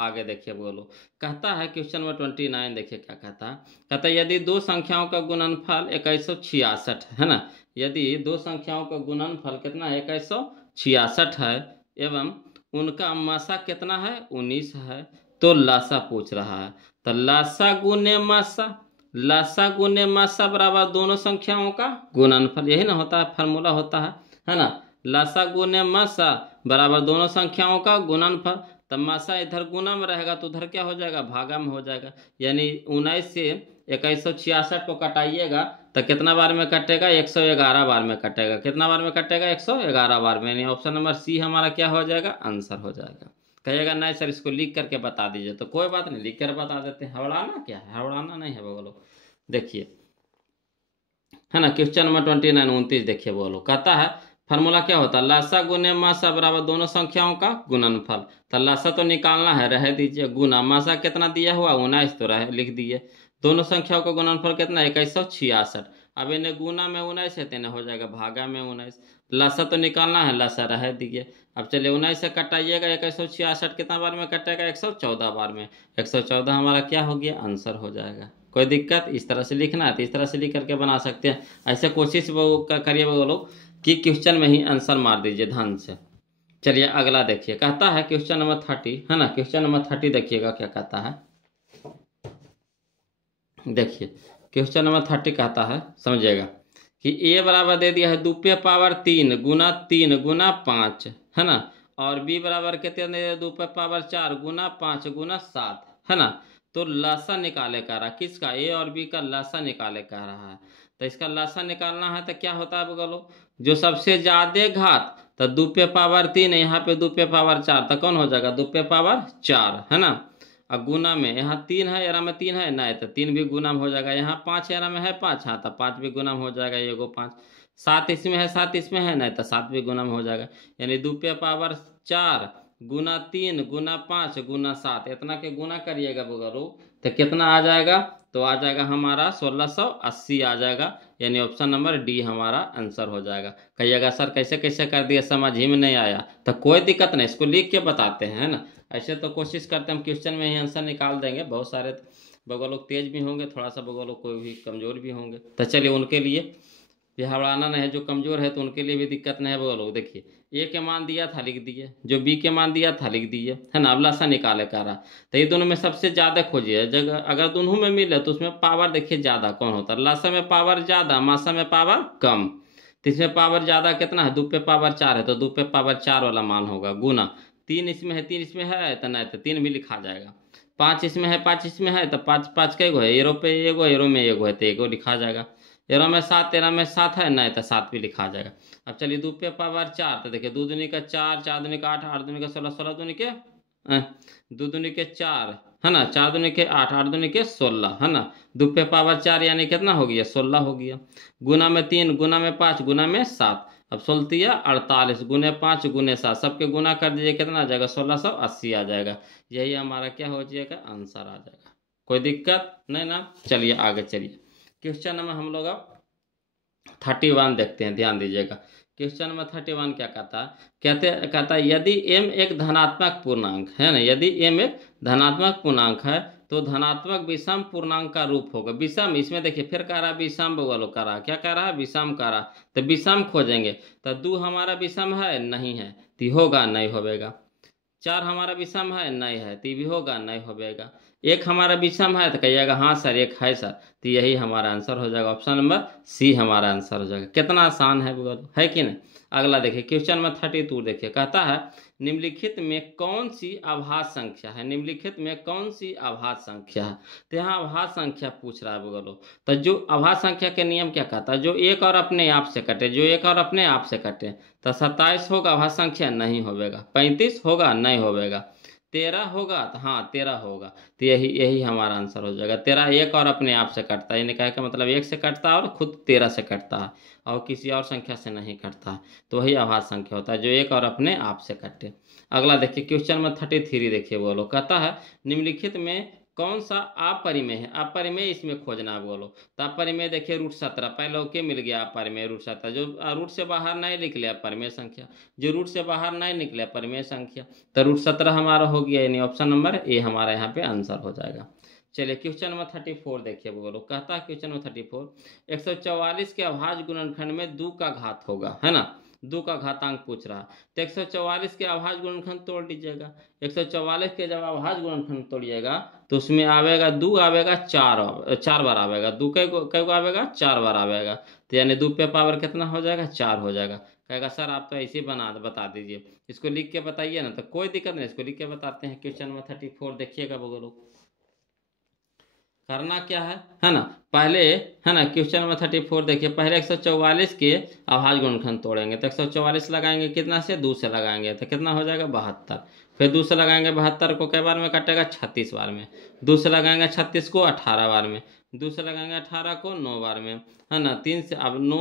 आगे देखिए बोलो, कहता है क्वेश्चन नंबर 29 देखिए क्या कहता है, कहता है यदि दो संख्याओं का गुणनफल 2166 है ना, यदि दो संख्याओं का गुणनफल कितना है 2166 है एवं उनका मासा कितना है 19 है, तो लासा पूछ रहा है, तो लासा गुने मासा, लासा गुने मासा बराबर दोनों संख्याओं का गुणनफल, यही ना होता है, फार्मूला होता है ना, लासा गुने मासा बराबर दोनों संख्याओं का गुणनफल, तब मासा इधर गुना में रहेगा तो उधर क्या हो जाएगा, भागा में हो जाएगा, यानी 19 से 2166 को कटाइएगा तो कितना बार में कटेगा 111 बार में कटेगा, कितना बार में कटेगा 111 बार में, यानी ऑप्शन नंबर सी हमारा क्या हो जाएगा, आंसर हो जाएगा। कहिएगा नहीं सर इसको लिख करके बता दीजिए, तो कोई बात नहीं, लिख कर बता देते हैं, हवड़ाना क्या है, हवड़ाना नहीं है बोलो। देखिए है ना, क्वेश्चन नंबर 29 देखिए बोलो, कहता है फार्मूला क्या होता है, लासा गुने मासा बराबर दोनों संख्याओं का गुणनफल, तो लासा तो निकालना है, रह दीजिए, गुना मासा कितना दिया हुआ 19 तो रह लिख दिए, दोनों संख्याओं का गुणनफल कितना 2166, अब इन्हें गुना में 19 है तो हो जाएगा भागा में 19, लासा तो निकालना है, लासा रह दीजिए। अब चलिए 19 से कटाइएगा 2166 कितना बार में कटेगा 114 बार में, 114 हमारा क्या हो गया, आंसर हो जाएगा। कोई दिक्कत? इस तरह से लिखना है तो इस तरह से लिख करके बना सकते हैं। ऐसे कोशिश वो करिए वो लोग कि क्वेश्चन में ही आंसर मार दीजिए ध्यान से। चलिए अगला देखिए, कहता है क्वेश्चन नंबर 30 है ना। क्वेश्चन नंबर 30 देखिएगा क्या कहता है। देखिए क्वेश्चन नंबर 30 कहता है, समझिएगा कि ए बराबर दे दिया है 2 पे पावर 3 गुना 3 गुना 5 है ना, और बी बराबर कितने दे दिया 2 पे पावर 4 गुना 5 गुना 7 है ना। तो लसा निकाले कह रहा, किसका? ए और बी का लसा निकाले कह रहा है। तो इसका लसा निकालना है तो क्या होता है बोलो, जो सबसे ज्यादा घात तो 2 पे पावर 3 है, यहाँ पे 2 पे पावर 4 तो कौन हो जाएगा 2 पे पावर 4 है ना। और गुना में यहाँ 3 है, यारा में 3 है ना, तो 3 भी गुना में हो जाएगा। यहाँ 5 यारा में है 5, हाँ तो 5 भी गुना में हो जाएगा, ये गो 5। 7 इसमें है 7 इसमें है ना, तो 7 भी गुना में हो जाएगा। यानी 2 पे पावर 4 गुना 3 गुना 5 गुना 7, इतना के गुना करिएगा बोलो तो कितना आ जाएगा? तो आ जाएगा हमारा 1680 आ जाएगा। यानी ऑप्शन नंबर डी हमारा आंसर हो जाएगा। कहिएगा सर कैसे कैसे कर दिया, समझ ही में नहीं आया, तो कोई दिक्कत नहीं, इसको लिख के बताते हैं है ना। ऐसे तो कोशिश करते हैं हम क्वेश्चन में ही आंसर निकाल देंगे। बहुत सारे बगल लोग तेज भी होंगे, थोड़ा सा बगल लोग कोई भी कमजोर भी होंगे। तो चलिए उनके लिए ये हड़ाना नहीं है, जो कमजोर है तो उनके लिए भी दिक्कत नहीं है बगल लोग। देखिए ए के मान दिया था लिख दिए, जो बी के मान दिया था लिख दिए है ना। अब लसा निकाले कह रहा, तो ये दोनों में सबसे ज्यादा खोजिए। जगह अगर दोनों में मिले तो उसमें पावर देखिए ज्यादा कौन होता है। लसा में पावर ज्यादा, मासा में पावर कम। तो इसमें पावर ज्यादा कितना है 2 पे पावर 4 है, तो 2 पे पावर 4 वाला मान होगा गुना 3 इसमें है 3 इसमें है तो नहीं तो 3 भी लिखा जाएगा। 5 इसमें है 5 इसमें है तो 5 5 के गो है, एरो पे एगो एरो में एगो है तो एगो लिखा जाएगा। एरो में 7 13 में 7 है नहीं तो 7 भी लिखा जाएगा। अब चलिए 2 पे पावर 4 तो देखिए 2 दूनी का 4 4 दूनी का 8 8 दूनी का 16 16 दूनी के 2 दूनी के 4 है ना, 4 दूनी के 8 8 दूनी के 16 है ना। 2 पे पावर 4 यानी कितना हो गया 16 हो गया। गुना में 3 गुना में 5 गुना में 7, अब 16 48 गुने 5 गुने 7 सबके गुना कर दीजिए, कितना आ जाएगा 1680 आ जाएगा। यही हमारा क्या हो जाएगा आंसर आ जाएगा। कोई दिक्कत नहीं ना। चलिए आगे चलिए, क्वेश्चन नंबर हम लोग अब 31 देखते हैं, ध्यान दीजिएगा। क्वेश्चन नंबर 31 क्या कहता है, कहता है यदि m एक धनात्मक पूर्णांक है ना, यदि m एक धनात्मक पूर्णांक है तो धनात्मक विषम पूर्णांक का रूप होगा। विषम, इसमें देखिए फिर कह रहा है विषम वालों कह रहा, क्या कह रहा है विषम कह रहा, तो विषम खोजेंगे। तो 2 हमारा विषम है नहीं है तो होगा नहीं होगा। 4 हमारा विषम है नहीं है तो भी होगा नहीं होगा। 1 हमारा विषम है तो कहिएगा हाँ सर 1 है सर, तो यही हमारा आंसर हो जाएगा। ऑप्शन नंबर सी हमारा आंसर हो जाएगा। कितना आसान है कि नहीं। अगला देखिए क्वेश्चन नंबर 32 देखिए, कहता है निम्नलिखित में कौन सी अभाज्य संख्या है, निम्नलिखित में कौन सी अभाज्य संख्या है। तो यहाँ अभाज्य संख्या पूछ रहा है बोलो। तो जो अभाज्य संख्या के नियम क्या कहता है, जो एक और अपने आप से कटे, जो एक और अपने आप से कटे। तो 27 होगा अभाज्य संख्या नहीं होगा, 35 होगा नहीं होगा, 13 होगा तो हाँ 13 होगा, तो यही हमारा आंसर हो जाएगा। 13 एक और अपने आप से कटता है, यानी कहे का मतलब 1 से कटता है और खुद 13 से कटता है और किसी और संख्या से नहीं कटता है, तो वही अभाज्य संख्या होता है जो एक और अपने आप से कटे। अगला देखिए क्वेश्चन नंबर 33 देखिए बोलो, कहता है निम्नलिखित में कौन सा अपरिमेय है। अपरिमेय इसमें खोजना है बोलो। तो अपरिमेय देखिए √17 पहले ओके मिल गया अपरिमेय √17, जो रूट से बाहर नहीं निकले अपरिमेय संख्या, जो रूट से बाहर नहीं निकले अपरिमेय संख्या, तो √17 हमारा हो गया, यानी ऑप्शन नंबर ए हमारा यहाँ पे आंसर हो जाएगा। चलिए क्वेश्चन नंबर 34 देखिए बोलो, कहता है क्वेश्चन नंबर 34 144 के अभाज्य गुणनखंड में 2 का घात होगा है ना, 2 का घातांक पूछ रहा है। तो 144 के अभाज्य गुणनखंड तोड़ दीजिएगा। 144 के जब अभाज्य गुणनखंड तोड़िएगा तो उसमें आवेगा 2 आवेगा 4 बार आवेगा, 2 कई गो आवेगा 4 बार आवेगा, तो यानी 2 पे पावर कितना हो जाएगा 4 हो जाएगा। कहेगा सर आप तो ऐसे ही बता दीजिए, इसको लिख के बताइए ना, तो कोई दिक्कत नहीं, इसको लिख के बताते हैं। क्वेश्चन नंबर 34 देखिएगा बोलो, करना क्या है ना। पहले है ना क्वेश्चन नंबर 34 देखिए, पहले 144 के अभाज्य गुणनखंड तोड़ेंगे। तो 144 लगाएंगे कितना से 2 से लगाएंगे तो कितना हो जाएगा 72, फिर 2 से लगाएंगे 72 को कई बार में कटेगा 36 बार में, 2 से लगाएंगे 36 को 18 बार में, 2 से लगाएंगे 18 को 9 बार में है ना। 3 से अब 9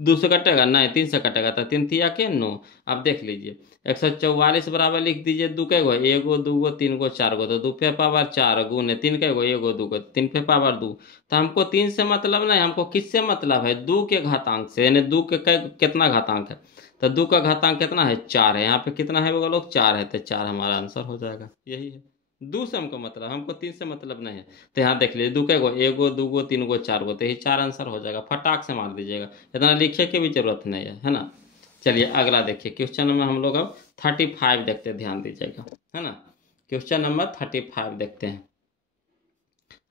2 से कटेगा नहीं 3 से कटेगा, तो 3 तिया के 9। अब देख लीजिए 144 बराबर लिख दीजिए 2 के गो 1 गो 2 गो 3 गो 4 गो, तो 2 पे पावर 4 गुने 3 के गो 1 गो 2 गो 3 पे पावर 2। तो हमको 3 से मतलब नहीं, हमको किससे मतलब है 2 के घातांक से, यानी 2 के कितना घातांक है, तो 2 का घातांक कितना है 4 है। यहाँ पे कितना है वो लोग 4 है, तो 4 हमारा आंसर हो जाएगा, यही है। दू से हमको मतलब, हमको 3 से मतलब नहीं है। तो यहाँ देख लीजिए, दू के गो, एगो दूगो तीन गो चार गो, तो ये 4 आंसर हो जाएगा, फटाक से मार दीजिएगा, इतना लिखे की भी जरूरत नहीं है ना। चलिए अगला देखिए, क्वेश्चन में हम लोग अब 35 देखते हैं, ध्यान दीजिएगा, है ना। क्वेश्चन नंबर 35 देखते हैं।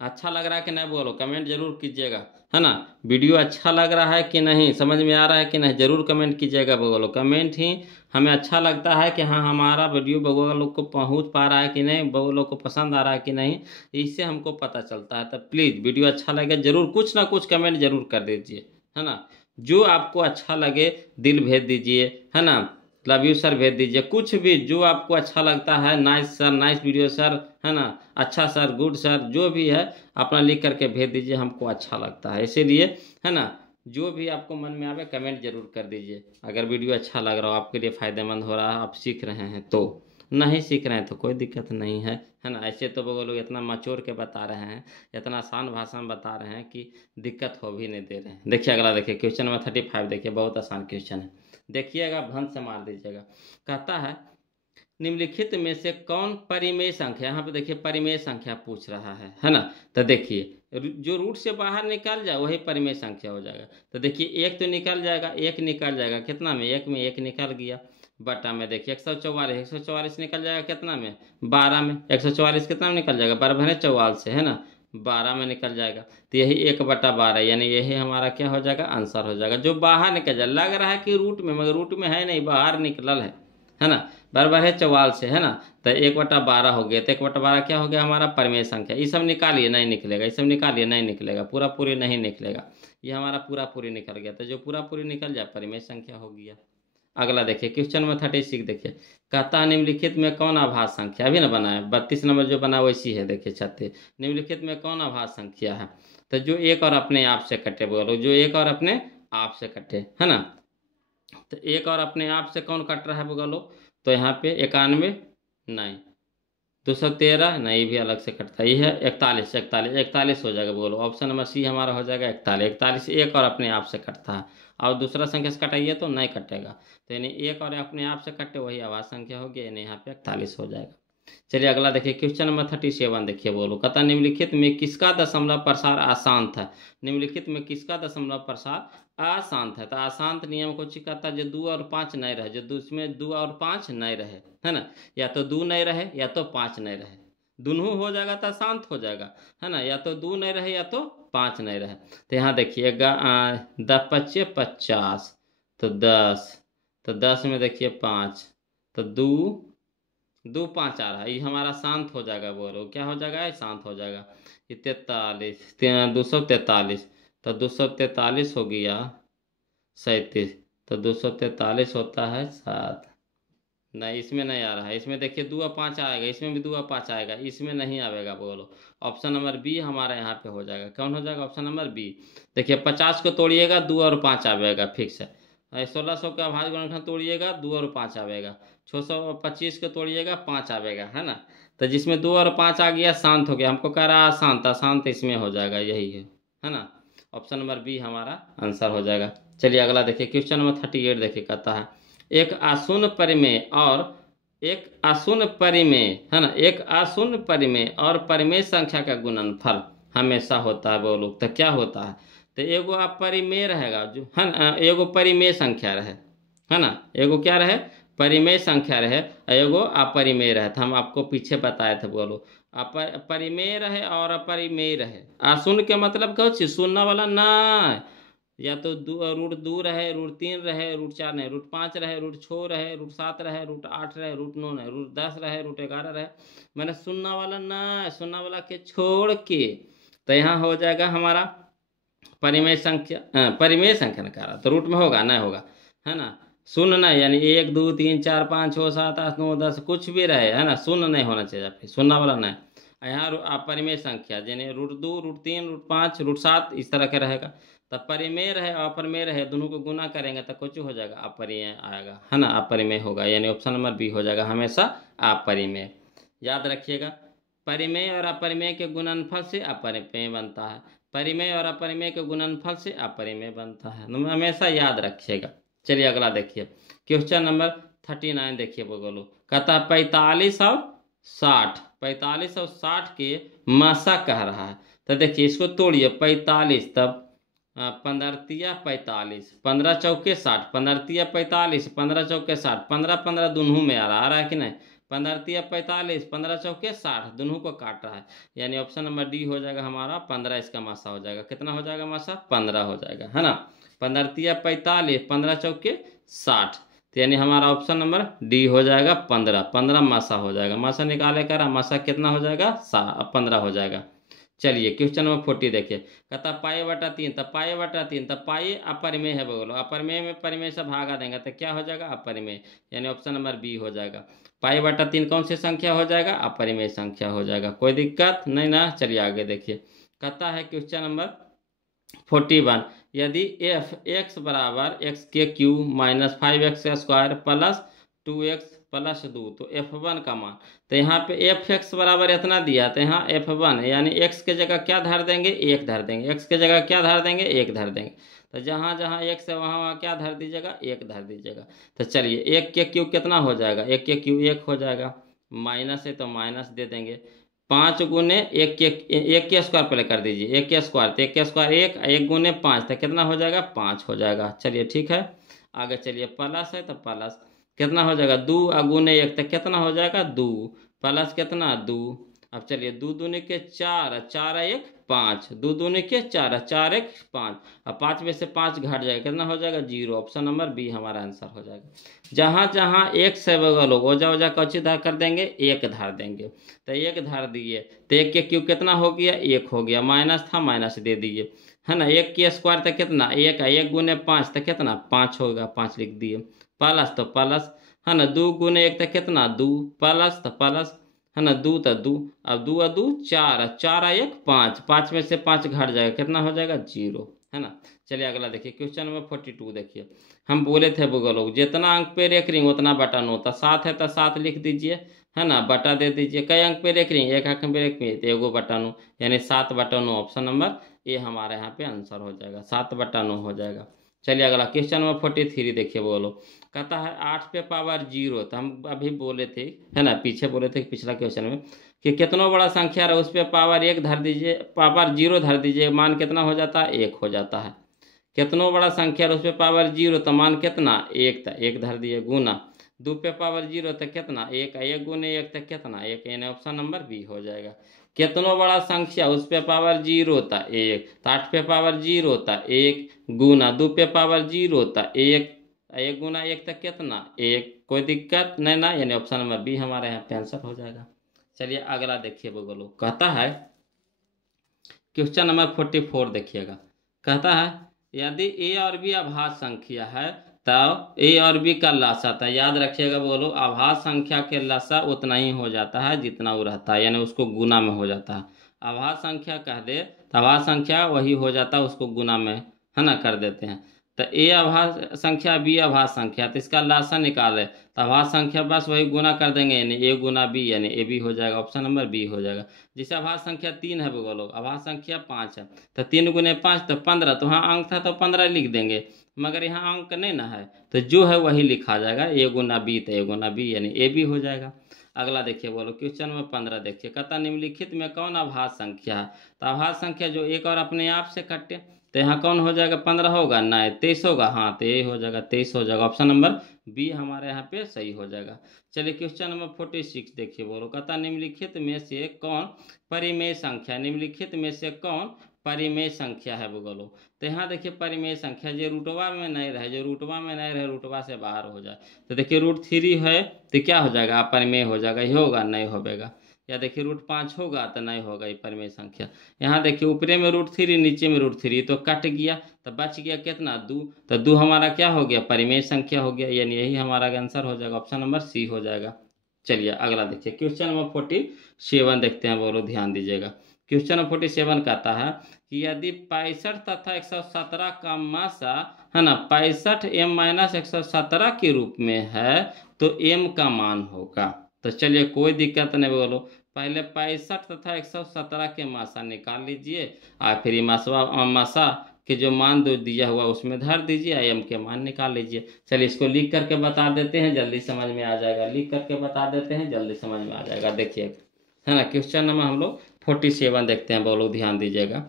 अच्छा लग रहा है कि नहीं बोलो, कमेंट जरूर कीजिएगा, है ना। वीडियो अच्छा लग रहा है कि नहीं, समझ में आ रहा है कि नहीं, जरूर कमेंट कीजिएगा बोलो। कमेंट ही हमें अच्छा लगता है कि हाँ हमारा वीडियो बगुआ लोग को पहुंच पा रहा है कि नहीं, बगुआ लोग को पसंद आ रहा है कि नहीं, इससे हमको पता चलता है। तो प्लीज़ वीडियो अच्छा लगे जरूर कुछ ना कुछ कमेंट जरूर कर दीजिए, है ना। जो आपको अच्छा लगे दिल भेज दीजिए, है ना। लव यू सर भेज दीजिए, कुछ भी जो आपको अच्छा लगता है, nice sir, nice video sir, है ना, अच्छा सर, गुड सर, जो भी है अपना लिख करके भेज दीजिए, हमको अच्छा लगता है इसीलिए, है ना। जो भी आपको मन में आवे कमेंट जरूर कर दीजिए। अगर वीडियो अच्छा लग रहा हो, आपके लिए फ़ायदेमंद हो रहा है, आप सीख रहे हैं तो, नहीं सीख रहे हैं तो कोई दिक्कत नहीं है ना। ऐसे तो वो लोग इतना मचोर के बता रहे हैं, इतना आसान भाषा में बता रहे हैं कि दिक्कत हो भी नहीं दे रहे हैं। देखिए अगला देखिए, क्वेश्चन नंबर 35 देखिए, बहुत आसान क्वेश्चन है, देखिएगा भंग से मार दीजिएगा। कहता है निम्नलिखित में से कौन परिमेय संख्या, यहाँ पे देखिए परिमेय संख्या पूछ रहा है ना। तो देखिए जो रूट से बाहर निकल जाए वही परिमेय संख्या हो जाएगा। तो देखिए एक तो निकल जाएगा, एक निकल जाएगा, कितना में, एक में एक निकल गया, बटा में देखिए 144 निकल जाएगा, कितना में, 12 में, 144 कितना में निकल जाएगा, 12 भने 44 से, है ना, 12 में निकल जाएगा। तो यही 1/12 यानी यही हमारा क्या हो जाएगा, आंसर हो जाएगा। जो बाहर निकल जाए, लग रहा है कि रूट में, मगर रूट में है नहीं, बाहर निकलल है ना, बराबर है 44 से, है ना। तो 1/12 हो गया, तो 1/12 क्या हो गया हमारा, परिमेय संख्या। ये सब निकालिए नहीं निकलेगा, ये सब निकालिए नहीं निकलेगा, पूरा पूरी नहीं निकलेगा, ये हमारा पूरा पूरी निकल गया। तो जो पूरा पूरी निकल जाए परिमेय संख्या हो गया। अगला देखिए, क्वेश्चन नंबर 36 देखिए, कहता है निम्नलिखित में कौन अभाज्य संख्या, अभी ना बनाया 32 नंबर जो बना वैसी है, देखिए 36, निम्नलिखित में कौन अभाज्य संख्या है। तो जो एक और अपने आप से कटे, बोलो जो एक और अपने आप से कटे, है ना। तो एक और अपने आप से कौन कट रहा है बोलो, तो यहाँ पे 91 नहीं, 213 नहीं, भी अलग से कटता ही है, 41 हो जाएगा बोलो। ऑप्शन नंबर सी हमारा हो जाएगा 41 एक और अपने आप से कटता है, और दूसरा संख्या से कटाइए तो नहीं कटेगा। तो यानी एक और अपने आप से कटे वही अभाज्य संख्या हो गया, यानी यहाँ पे 41 हो जाएगा। चलिए अगला देखिए, क्वेश्चन नंबर 37 देखिए, बोलो कहता निम्नलिखित में किसका दशमलव प्रसार अशांत है। निम्नलिखित में किसका दशमलव प्रसार अशांत है। तो अशांत नियम को कहता है जो 2 और 5 नहीं रहे, जो उसमें 2 और 5 नहीं रहे, है ना, या तो 2 नहीं रहे या तो 5 नहीं रहे, दोनों हो जाएगा तो अशांत हो जाएगा, है ना, या तो 2 नहीं रहे या तो 5 नहीं रहे। तो यहाँ देखिएगा 10 × 5 = 50, तो 10, तो 10 में देखिए 5, तो 2 5 आ रहा है, ये हमारा शांत हो जाएगा, बोलो क्या हो जाएगा, ये शांत हो जाएगा। ये 43, 243, तो 243 हो गया 37, तो 243 होता है 7, नहीं इसमें नहीं आ रहा है, इसमें देखिए 2 और 5 आएगा, इसमें भी 2 और 5 आएगा, इसमें नहीं आएगा, बोलो ऑप्शन नंबर बी हमारा यहाँ पे हो जाएगा। कौन हो जाएगा, ऑप्शन नंबर बी। देखिए 50 को तोड़िएगा 2 और 5 आएगा, फिक्स है। 1600 का अभाज्य गुणनखंड तोड़िएगा 2 और 5 आएगा, 625 को तोड़िएगा 5 आएगा, है ना। तो जिसमें 2 और 5 आ गया शांत हो गया, हमको कह रहा है अशांत, अशांत इसमें हो जाएगा, यही है ना। ऑप्शन नंबर बी हमारा आंसर हो जाएगा। चलिए अगला देखिए, क्वेश्चन नंबर 38 देखिए, कहता है एक आशून्य परिमेय और एक आशून्य परिमेय, है ना, एक आशून्य परिमेय और परिमेय संख्या का गुणनफल हमेशा होता है, बोलो तो क्या होता है। तो एगो अपरिमेय रहेगा जो, है ना, एगो परिमेय संख्या रहे, है ना, एगो क्या रहे, परिमेय संख्या रहे, एगो अपरिमेय रहे। तो हम आपको पीछे बताए थे, बोलो परिमेय रहे और अपरिमेय रहे। आशून्य के मतलब क्या चीज, शून्य वाला ना, या तो √2 रहे, √3 रहे, √4 नहीं, √5 रहे, √6 रहे, √7 रहे, √8 रहे, √9 रहे, √10 रहे, √11 रहे, मैंने शून्य वाला ना, शून्य वाला के छोड़ के। तो यहाँ हो जाएगा हमारा परिमेय संख्या, परिमेय संख्या नकारा, तो रूट में होगा नहीं होगा, है ना, शून्य नहीं, यानी 1 2 3 4 5 6 7 8 9 10 कुछ भी रहे, है ना, शून्य नहीं होना चाहिए आपके, शून्य वाला नहीं। यहाँ परिमेय संख्या यानी √2 √3 √5 √7 इस तरह के रहेगा। तब परिमेय रहे और अपरिमेय रहे, दोनों को गुना करेंगे तो कुछ हो जाएगा, अपरिमेय आएगा, है ना, अपरिमेय होगा, यानी ऑप्शन नंबर बी हो जाएगा हमेशा अपरिमेय। याद रखिएगा, परिमेय और अपरिमेय के गुणनफल से अपरिमेय बनता है, परिमेय और अपरिमेय के गुणनफल से अपरिमेय बनता है, हमेशा याद रखिएगा। चलिए अगला देखिए, क्वेश्चन नंबर 39 देखिए, बोलो कहता है 45 और 60, 45 और 60 के मासा कह रहा है। तो देखिए इसको तोड़िए, 45 तब 15 45, 15 चौके 60, 15 45, 15 चौके 60, 15 15 दोनों में आ रहा है कि नहीं, 15 45, 15 चौके 60, दोनों को काट रहा है, यानी ऑप्शन नंबर डी हो जाएगा हमारा 15। इसका मासा हो जाएगा, कितना हो जाएगा मासा, 15 हो जाएगा, है ना। 15 45, 15 चौके 60, तो यानी हमारा ऑप्शन नंबर डी हो जाएगा 15। 15 मासा हो जाएगा, मासा निकाले कर मासा कितना हो जाएगा, 15 हो जाएगा। चलिए क्वेश्चन नंबर 40 देखिए, कहता पाई बटा 3, तब पाई बटा 3, तब पाई अपरिमेय है, बोलो अपरिमेय में परिमेय से भागा देंगे तो क्या हो जाएगा, अपरिमेय, यानी ऑप्शन नंबर बी हो जाएगा। पाई बटा 3 कौन सी संख्या हो जाएगा, अपरिमेय संख्या हो जाएगा, कोई दिक्कत नहीं ना। चलिए आगे देखिए, कहता है क्वेश्चन नंबर 41, यदि एफ एक्स बराबर एक्स के cube minus 5x square plus 2x plus 2, तो f1 का मान, तो यहाँ पे एफ एक्स बराबर इतना दिया, तो यहाँ f1 यानी x के जगह क्या धर देंगे, 1 धर देंगे, x के जगह क्या धर देंगे, 1 धर देंगे, तो जहाँ जहाँ x है वहाँ वहाँ क्या धर दीजिएगा, 1 धर दीजिएगा। तो चलिए 1 के क्यूब कितना हो जाएगा, 1 के क्यूब 1 हो जाएगा, माइनस है तो माइनस दे देंगे, 5 गुने 1 के स्क्वायर पहले कर दीजिए, 1 के स्क्वायर, तो 1 के स्क्वायर 1, 1 गुने 5 तो कितना हो जाएगा, 5 हो जाएगा। चलिए ठीक है, आगे चलिए, प्लस है तो प्लस कितना हो जाएगा, 2 गुने 1 तो कितना हो जाएगा, 2 प्लस कितना 2, अब चलिए 2 दूनी के 4, 4 1 5, 2 दूनी के 4, 4 1 5, अब 5 में से 5 घट जाएगा, कितना हो जाएगा, 0। ऑप्शन नंबर बी हमारा आंसर हो जाएगा। जहाँ जहाँ 1 से बगल हो ओजा ओजा कौची धार कर देंगे, 1 धार देंगे, तो 1 धार दिए, तो 1 के क्यूब कितना हो गया, 1 हो गया, माइनस था माइनस दे दिए, है ना। 1 के स्क्वायर तो कितना 1 है, 1 गुने 5 तो कितना 5 होगा, 5 लिख दिए, प्लस तो प्लस, है ना, 2 गुने 1 तो कितना 2, प्लस तो प्लस, है ना, 2 तो 2, अब 2 2 4, 4 1 5, 5 में से 5 घट जाएगा, कितना हो जाएगा, 0, है ना। चलिए अगला देखिए, क्वेश्चन नंबर 42 देखिए, हम बोले थे बुगल लोग जितना अंक पे रेख रिंग उतना बटन होता, 7 है तो 7 लिख दीजिए, है ना, बटा दे दीजिए, कई अंक पे रेख रिंग, 1 अंक पे रेख में एगो बटन, यानी 7 बटन, ऑप्शन नंबर ए हमारे यहाँ पे आंसर हो जाएगा, 7 बटन हो जाएगा। चलिए अगला क्वेश्चन नंबर 43 देखिए, बोलो कहता है 8 पे पावर 0, तो हम अभी बोले थे, है ना, पीछे बोले थे पिछला क्वेश्चन में कि कितना बड़ा संख्या रहा उस पे पावर 1 धर दीजिए, पावर 0 धर दीजिए, मान कितना हो जाता है, 1 हो जाता है। कितना बड़ा संख्या रहा उस पे पावर 0 तो मान कितना 1 था, 1 धर दिए, गुना 2 पे पावर 0 तो कितना 1, 1 गुने 1 तो कितना 1, यानी ऑप्शन नंबर बी हो जाएगा। कितना बड़ा संख्या उस पे पावर 0 था 1, तो 8 पे पावर 0 था 1, गुना 2 पे पावर 0 था 1, 1 गुना 1 तक कितना 1, कोई दिक्कत नहीं ना, यानी ऑप्शन नंबर बी हमारे यहाँ पे आंसर हो जाएगा। चलिए अगला देखिए बोलो, कहता है क्वेश्चन नंबर 44 देखिएगा, कहता है यदि ए और बी अभाज्य संख्या है तब ए और बी का लसा था, याद रखिएगा बोलो, अभाज्य संख्या के लसा उतना ही हो जाता है जितना वो रहता है, यानी उसको गुना में हो जाता है। अभाज्य संख्या कह दे तो अभाज्य संख्या वही हो जाता है, उसको गुना में, है ना, कर देते हैं। तो ए अभाज्य संख्या बी अभाज्य संख्या, तो इसका लासा निकाले तो अभाज्य संख्या बस वही गुना कर देंगे, यानी ए गुना बी, यानी ए बी हो जाएगा, ऑप्शन नंबर बी हो जाएगा। जैसे अभाज्य संख्या 3 है बोलो, अभाज्य संख्या 5 है, तो 3 गुने 5 तो 15, तो हाँ अंक था तो 15 लिख देंगे, मगर यहाँ अंक नहीं ना है तो जो है वही लिखा जाएगा, ए गुना बी तो ए गुना बी, यानी ए बी हो जाएगा। अगला देखिए बोलो, क्वेश्चन नंबर 15 देखिए, कहता निम्नलिखित में कौन अभाज्य संख्या है, तो अभाज्य संख्या जो एक और अपने आप से कटे, तो यहाँ कौन हो जाएगा, 15 होगा, नहीं 23 होगा, हाँ तो ये हो जाएगा 23 हो जाएगा, ऑप्शन नंबर बी हमारे यहाँ पे सही हो जाएगा। चलिए क्वेश्चन नंबर 46 देखिए, बोलो कहता निम्नलिखित में से कौन परिमेय संख्या, निम्नलिखित में से कौन परिमेय संख्या है बोलो। तो यहाँ देखिए परिमेय संख्या जो रूटवा में नहीं रहे, जो रूटवा में नहीं रहे रूटवा से बाहर हो जाए, तो देखिए √3 है तो क्या हो जाएगा, अपरिमेय हो जाएगा, ये होगा नहीं होगा, या देखिए √5 होगा तो नहीं होगा ये परिमेय संख्या। यहाँ देखिए ऊपरे में √3 नीचे में √3 तो कट गया, तो बच गया कितना 2, तो 2 हमारा क्या हो गया, परिमेय संख्या हो गया, यानी यही हमारा आंसर हो जाएगा, ऑप्शन नंबर सी हो जाएगा। चलिए अगला देखिए, क्वेश्चन नंबर 47 देखते हैं, बोलो ध्यान दीजिएगा। क्वेश्चन नंबर 47 कहता है कि यदि 65 तथा 117 का मासा, है ना, 65 m - 117 के रूप में है तो m का मान होगा। तो चलिए कोई दिक्कत नहीं, बोलो पहले 65 तथा 117 के मासा निकाल लीजिए और फिर मासा कि जो मान दो दिया हुआ उसमें धर दीजिए, m के मान निकाल लीजिए। चलिए इसको लिख करके बता देते हैं, जल्दी समझ में आ जाएगा। लिख करके बता देते हैं, जल्दी समझ में आ जाएगा। देखिए है ना, क्वेश्चन नंबर हम लोग 47 देखते हैं, बोलो ध्यान दीजिएगा।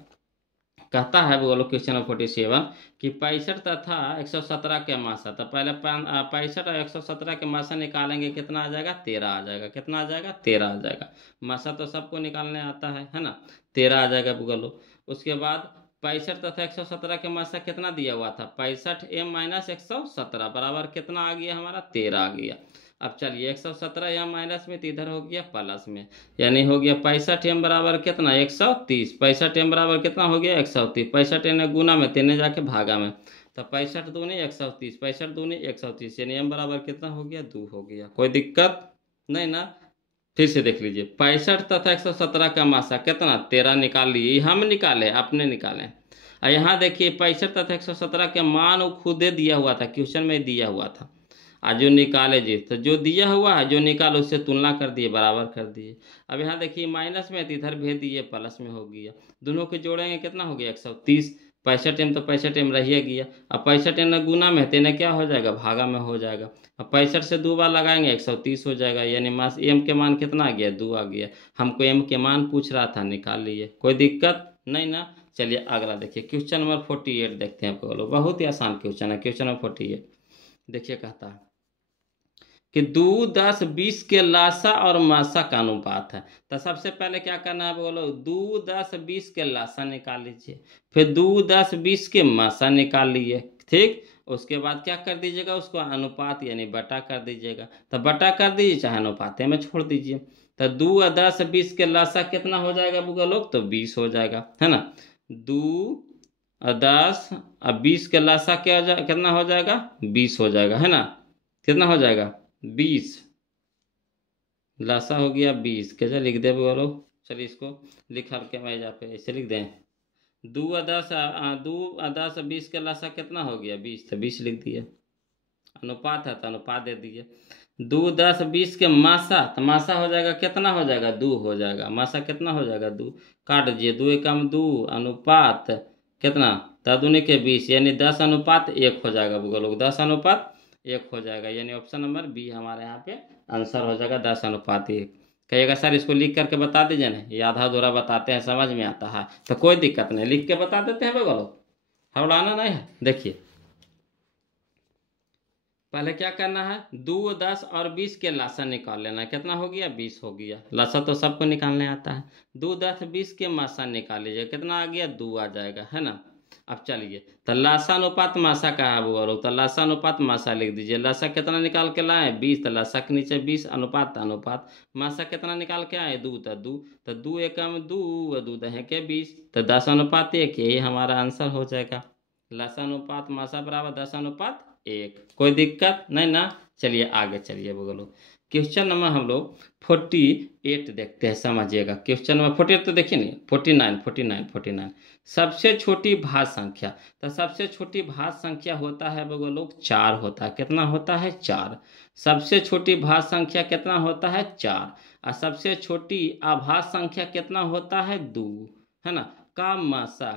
कहता है बोलो क्वेश्चन नंबर 47 कि 65 तथा 117 के मासा, तो पहले 65 और 117 के मासा निकालेंगे, कितना आ जाएगा? 13 आ जाएगा। कितना आ जाएगा? 13 आ जाएगा। मासा तो सबको निकालने आता है ना, 13 आ जाएगा बोलो। उसके बाद 65 तथा 117 के मासा कितना दिया हुआ था? 65 m माइनस 117 बराबर कितना आ गया हमारा? 13 आ गया। अब चलिए 117 यहाँ माइनस में तो इधर हो गया प्लस में, यानी हो गया 65 m बराबर कितना? 130। 65 m बराबर कितना हो गया? 130। 65 ने गुना में, 3 ने जाके भागा में, तो 65 दूनी 130, 65 दूनी 130, यानी m बराबर कितना हो गया? 2 हो गया। कोई दिक्कत नहीं ना? फिर से देख लीजिए, 65 तथा 117 का मासा कितना? 13 निकाल लिए, हम निकाले, अपने निकाले। और यहाँ देखिए 65 तथा 117 के मान वो खुदे दिया हुआ था, क्वेश्चन में दिया हुआ था। आज जो निकाले जी, तो जो दिया हुआ है जो निकालो उससे तुलना कर दिए, बराबर कर दिए। अब यहाँ देखिए माइनस में तो इधर भेज दिए, प्लस में हो गया। दोनों के जोड़ेंगे कितना हो गया? 130। 65 m तो 65 m रह गया। अब 65 m गुना में तेना क्या हो जाएगा? भागा में हो जाएगा। अब 65 से 2 बार लगाएंगे 130 हो जाएगा, यानी मास m के मान कितना आ गया? 2 आ गया। हमको m के मान पूछ रहा था, निकाल लिए। कोई दिक्कत नहीं ना? चलिए अगला देखिए, क्वेश्चन नंबर 48 देखते हैं। आपको बहुत ही आसान क्वेश्चन है, क्वेश्चन नंबर 48 देखिए। कहता है कि 2, 10, 20 के लासा और मासा का अनुपात है। तो सबसे पहले क्या करना है बोलो? 2, 10, 20 के लासा निकाल लीजिए, फिर 2, 10, 20 के मासा निकाल लिए, ठीक। उसके बाद क्या कर दीजिएगा? उसको अनुपात यानी बटा कर दीजिएगा। तो बटा कर दीजिए, चाहे अनुपात में छोड़ दीजिए। तो 2, 10, 20 के लासा कितना हो जाएगा बुआ लोग? तो 20 हो जाएगा, है ना। 2, 10 और 20 के लासा क्या कितना हो जाएगा? 20 हो जाएगा, है ना। कितना हो जाएगा? 20। लासा हो गया 20। कैसे लिख दे बोलो? चलिए इसको लिख हल्के में यहाँ पे ऐसे लिख दें। 2 और 10 और 20 के लासा कितना हो गया? 20। तो 20 लिख दिए। अनुपात है तो अनुपात दे दिए। 2, 10, 20 के मासा, तो मासा हो जाएगा कितना? हो जाएगा 2 हो जाएगा। मासा कितना हो जाएगा? 2। काट दीजिए, 2 एकम 2, अनुपात कितना? दूनी के 20, यानी 10 अनुपात 1 हो जाएगा लोग। 10 अनुपात 1 हो जाएगा, यानी ऑप्शन नंबर बी हमारे यहाँ पे आंसर हो जाएगा, 10 अनुपात 1। कहिएगा सर इसको लिख करके बता दीजिए ना, ये आधा अधूरा बताते हैं, समझ में आता है तो कोई दिक्कत नहीं, लिख के बता देते हैं बोलो, हवड़ाना नहीं है। देखिए पहले क्या करना है? 2, 10 और 20 के लासा निकाल लेना। कितना हो गया? 20 हो गया। लासा तो सबको निकालने आता है। 2, 10, 20 के मासा निकाल लीजिए, कितना आ गया? 2 आ जाएगा, है ना। अब चलिए तो लासा अनुपात मासा का है वो, तो लासा अनुपात मासा लिख दीजिए। लासा कितना निकाल के लाए? 20। तो लासा के नीचे 20, अनुपात अनुपात मासा कितना निकाल के आए? 2। तो 2, तो 2 एकम 2 और 2 दहे के 20, तो 10 अनुपात 1, यही हमारा आंसर हो जाएगा। लासा अनुपात मासा बराबर 10 अनुपात 1। कोई दिक्कत नहीं ना? चलिए आगे चलिए बोलो। क्वेश्चन नंबर हम लोग 48 देखते हैं, समझिएगा। क्वेश्चन नंबर 48 तो देखिए नहीं, 49। सबसे छोटी भाज्य संख्या, तो सबसे छोटी भाज्य संख्या होता है बोलो 4 होता है। कितना होता है? 4। सबसे छोटी भाज्य संख्या कितना होता है? 4। और सबसे छोटी अभाज्य संख्या कितना होता है? 2, है ना। का मासा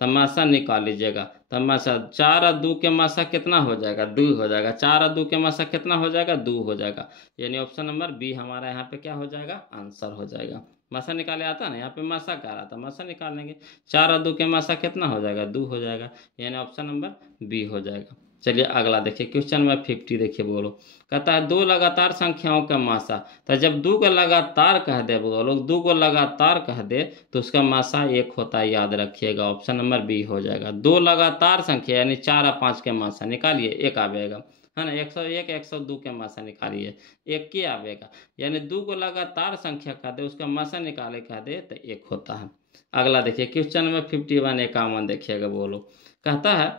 तमाशा निकाल लीजिएगा। तमाशा 4 और 2 के मासा कितना हो जाएगा? 2 हो जाएगा। 4 और 2 के मासा कितना हो जाएगा? 2 हो जाएगा, यानी ऑप्शन नंबर बी हमारा यहाँ पे क्या हो जाएगा? आंसर हो जाएगा। मासा निकाले आता ना, यहाँ पे मासा कह रहा था, मासा निकाल लेंगे। 4 और 2 के मासा कितना हो जाएगा? 2 हो जाएगा, यानी ऑप्शन नंबर बी हो जाएगा। चलिए अगला देखिए, क्वेश्चन नंबर 50 देखिए बोलो। कहता है 2 लगातार संख्याओं का मासा, तो जब 2 को लगातार कह दे बोलो, 2 को लगातार कह दे तो उसका मासा 1 होता है, याद रखिएगा। ऑप्शन नंबर बी हो जाएगा। 2 लगातार संख्या यानी 4 और 5 के मासा निकालिए, 1 आवेगा, है ना। 101, 102 के मासा निकालिए, 1 की आवेगा, यानी 2 को लगातार संख्या कह दे उसका मासा निकाले कह दे तो 1 होता है। अगला देखिए क्वेश्चन नंबर 51 51 देखिएगा बोलो। कहता है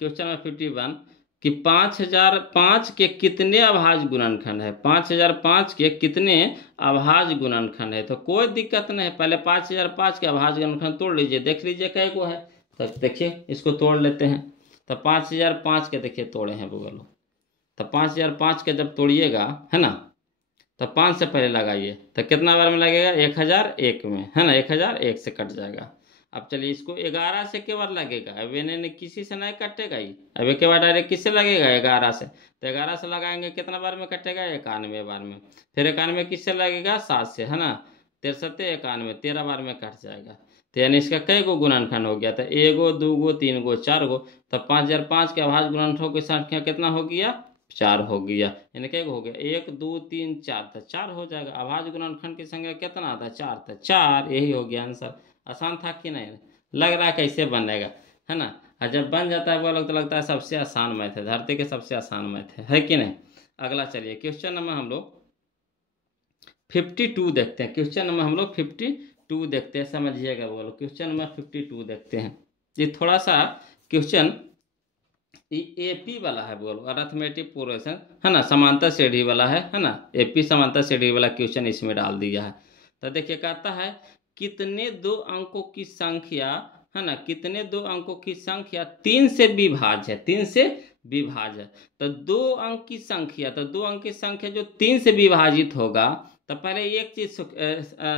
क्वेश्चन नंबर 51 कि 5005 के कितने अभाज्य गुणनखंड है? 5005 के कितने अभाज्य गुणनखंड है? तो कोई दिक्कत नहीं है, पहले 5005 के अभाज्य गुणनखंड तोड़ लीजिए, देख लीजिए कै गो है। तो देखिए इसको तोड़ लेते हैं। तो 5005 के देखिए तोड़े हैं बोलो। तो 5005 के जब तोड़िएगा, है ना, तो 5 से पहले लगाइए, तो कितना बार में लगेगा? 1001 में, है ना। 1001 से कट जाएगा। अब चलिए इसको 11 से केवल लगेगा, अब इन्हें किसी से नहीं कटेगा ही, अब एक बार डायरेक्ट किससे लगेगा 11 से, तो 11 से लगाएंगे कितना बार में कटेगा 91 बार में, फिर 91 किससे लगेगा 7 से, है ना, 63 91 13 बार में कट जाएगा। तो यानी इसका कई गो गुणनखंड हो गया था, 1 गो 2 गो 3 गो 4 गो, तब 5005 के अभाज्य गुणनखंडों की संख्या कितना हो गया 4 हो गया, यानी क्या हो गया 1 2 3 4, तो 4 हो जाएगा। अभाज्य गुणनखंड की संख्या कितना था 4, था 4, यही हो गया आंसर। आसान था कि नहीं, लग रहा है कैसे बनेगा, है ना। और जब बन जाता है वो लोग तो लगता है सबसे आसान मैथ है, धरती के सबसे आसान मैथ है कि नहीं। अगला चलिए क्वेश्चन नंबर हम लोग 52 देखते हैं, क्वेश्चन नंबर हम लोग 52 देखते हैं, समझिएगा बोलो, क्वेश्चन नंबर 52 देखते हैं। ये थोड़ा सा क्वेश्चन एपी वाला है, बोलो अरिथमेटिक प्रोग्रेशन, है ना, समांतर श्रेणी वाला है ना, एपी समांतर श्रेणी वाला क्वेश्चन इसमें डाल दिया है। तो देखिए कहता है कितने 2 अंकों की संख्या, है ना, कितने 2 अंकों की संख्या 3 से विभाज्य है, 3 से विभाज्य है। तो 2 अंक की संख्या, तो 2 अंक की संख्या जो 3 से विभाजित होगा, तो पहले एक चीज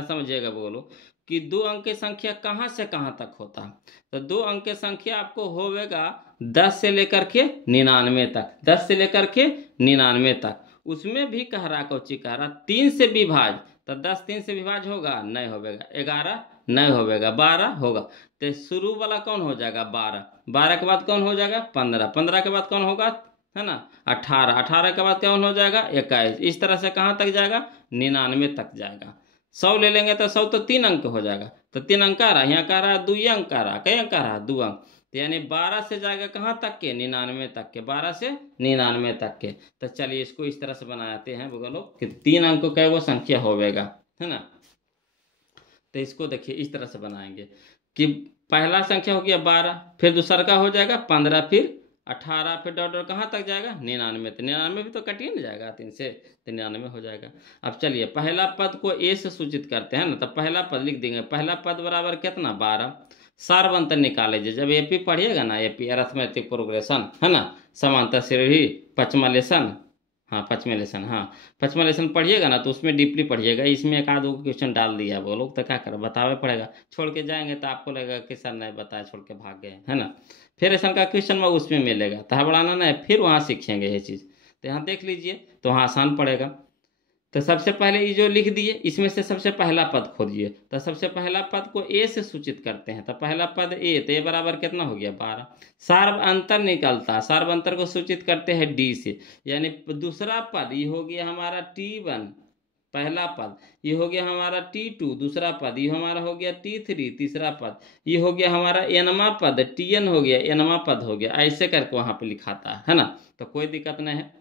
समझिएगा बोलो कि 2 अंक की संख्या कहाँ से कहाँ तक होता है। तो 2 अंक की संख्या आपको होगा 10 से लेकर के 99 तक, 10 से लेकर के 99 तक। उसमें भी कह रहा कौची कह रहा 3 से विभाज, तो 10 3 से विभाज होगा नहीं होगा, 11 नहीं होगा, 12 होगा। तो शुरू वाला कौन हो जाएगा 12, 12 के बाद कौन हो जाएगा 15, 15 के बाद कौन होगा, है ना 18, 18 के बाद कौन हो जाएगा 21। इस तरह से कहाँ तक जाएगा 99 तक जाएगा। 100 ले लेंगे तो 100 तो 3 अंक हो जाएगा, तो 3 अंक आ रहा, यहाँ कह रहा 2 अंक आ रहा, कई अंक आ रहा 2 अंक, तो यानी 12 से जाएगा कहाँ तक के 99 तक के, 12 से 99 तक के। तो चलिए इसको इस तरह से बनाते हैं बोलो कि 3 अंक का वो संख्या होगा, है ना। तो इसको देखिए इस तरह से बनाएंगे कि पहला संख्या हो गया 12, फिर दूसरा का हो जाएगा 15, फिर 18, फिर डॉट डॉट कहाँ तक जाएगा 99, तो 99 भी तो कट ही नहीं जाएगा 3 से, तो 99 हो जाएगा। अब चलिए पहला पद को ए से सूचित करते हैं ना, तो पहला पद लिख देंगे, पहला पद बराबर कितना 12। सारवंतर निकाल लीजिए, जब एपी पढ़िएगा ना, एपी अरिथमेटिक प्रोग्रेशन, है ना, समांतर श्रेणी, पचमा लेसन, हाँ पचमा लेसन, हाँ पचमा लेसन पढ़िएगा ना तो उसमें डीपली पढ़िएगा, इसमें एक आध क्वेश्चन डाल दिया वो लोग, तो क्या करें बतावे पड़ेगा, छोड़ के जाएंगे तो आपको लगेगा कि सर नहीं बताया छोड़ के भाग गए, है ना। फिर ऐसा का क्वेश्चन में उसमें मिलेगा, तो बढ़ाना नहीं, फिर वहाँ सीखेंगे ये चीज़। तो यहाँ देख लीजिए तो वहाँ आसान पड़ेगा। तो सबसे पहले ये जो लिख दिए इसमें से सबसे पहला पद खोजिए, तो सबसे पहला पद को ए से सूचित करते हैं, तो पहला पद ए, तो ए बराबर कितना हो गया 12। सार्व अंतर निकलता है, सार्व अंतर को सूचित करते हैं डी से, यानी दूसरा पद ये हो गया हमारा T1 पहला पद, ये हो गया हमारा T2 दूसरा पद, ये हमारा हो गया T3 तीसरा पद, ये हो गया हमारा एनवा पद, Tn हो गया एनवा पद हो गया, ऐसे करके वहां पे लिखाता है ना, तो कोई दिक्कत नहीं है।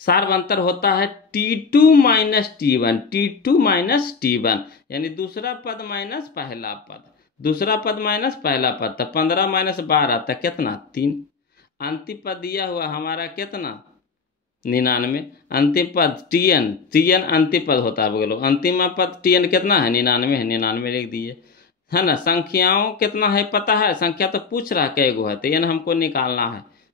सार्वंतर होता है T2 minus T1, T2 minus T1, यानी दूसरा पद माइनस पहला पद, दूसरा पद माइनस पहला पद, तो 15 माइनस 12 तक कितना 3। अंतिम पद दिया हुआ हमारा कितना 99, अंतिम पद Tn, Tn अंतिम पद होता है बोलो, अंतिम पद Tn कितना है 99 है, 99 लिख दिए, है ना। संख्याओं कितना है पता है, संख्या तो पूछ रहा कै गो है, तो n हमको निकालना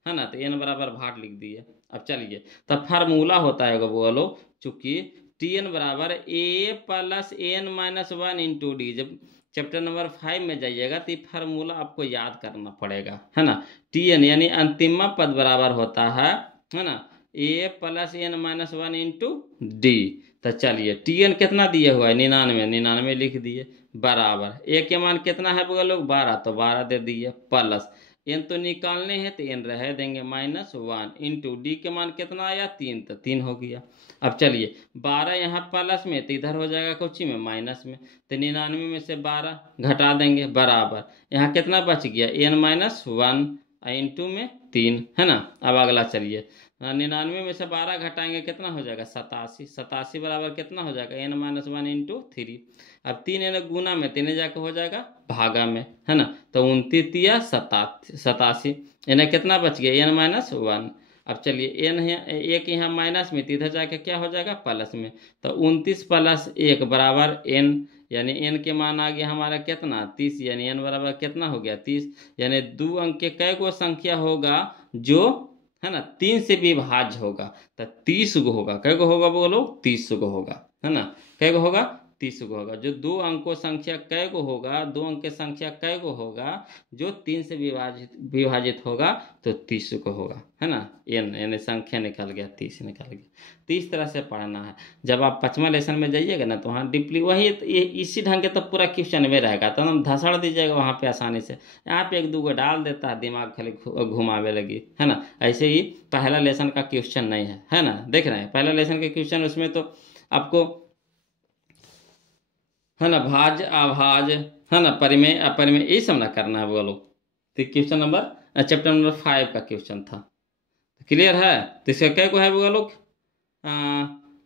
है ना, तो n बराबर भाग लिख दिए। अब चलिए तब फार्मूला होता है बोलो, चूंकि Tn बराबर a plus n minus 1 into d, जब चैप्टर नंबर 5 में जाइएगा तो ये फार्मूला आपको याद करना पड़ेगा, है ना। Tn यानी अंतिम पद बराबर होता है ना a plus n minus 1 into d. तो चलिए Tn कितना दिया हुआ है 99, 99 लिख दिए, बराबर ए के मान कितना है बोलो 12, तो 12 दे दिए, प्लस एन तो निकालने हैं तो एन रह देंगे -1 इंटू डी के मान कितना आया 3, तो 3 हो गया। अब चलिए 12 यहाँ प्लस में तो इधर हो जाएगा कोची में माइनस में, तो 99 में से 12 घटा देंगे, बराबर यहाँ कितना बच गया n-1 इंटू में 3, है ना। अब अगला चलिए 99 में से 12 घटाएंगे कितना हो जाएगा 87, 87 बराबर कितना हो जाएगा n-1 इंटू 3। अब 3 n गुना में 3 जाकर हो जाएगा भागा में, है ना, तो 29 या 87, इन्हें कितना बच गया n-1। अब चलिए n है एक यहाँ माइनस में, इधर जाके क्या हो जाएगा प्लस में, तो 29 प्लस 1 बराबर n, यानी n के मान आ गया हमारा कितना 30, यानी n बराबर कितना हो गया 30, यानी 2 अंक के कै गो संख्या होगा जो है ना 3 से विभाज्य होगा, तो 30 गो होगा, कै गो होगा बोलो 30 गो होगा, है ना, कै गो होगा 30 गो होगा। जो 2 अंकों संख्या कै गो होगा, 2 अंक की संख्या कै गो होगा जो 3 से विभाजित होगा तो 30 को होगा, है ना। यानी संख्या निकल गया, 30 निकल गया। तो इस तरह से पढ़ना है। जब आप 5वां लेसन में जाइएगा ना तो वहाँ डीपली वही इसी ढंग के तो पूरा क्वेश्चन में रहेगा, तो हम धसड़ दीजिएगा वहाँ पे आसानी से। यहाँ पे 1 2 डाल देता है, दिमाग खाली घुमावे लगी, है ना। ऐसे ही पहला लेसन का क्वेश्चन नहीं है ना, देख रहे हैं पहला लेसन के क्वेश्चन, उसमें तो आपको है ना भाज अभाज, है ना, परिमेय अपरिमेय, यही सब ना करना है बोलो। तो क्वेश्चन नंबर चैप्टर नंबर 5 का क्वेश्चन था, क्लियर है। तो इसका क्या को है बोलो,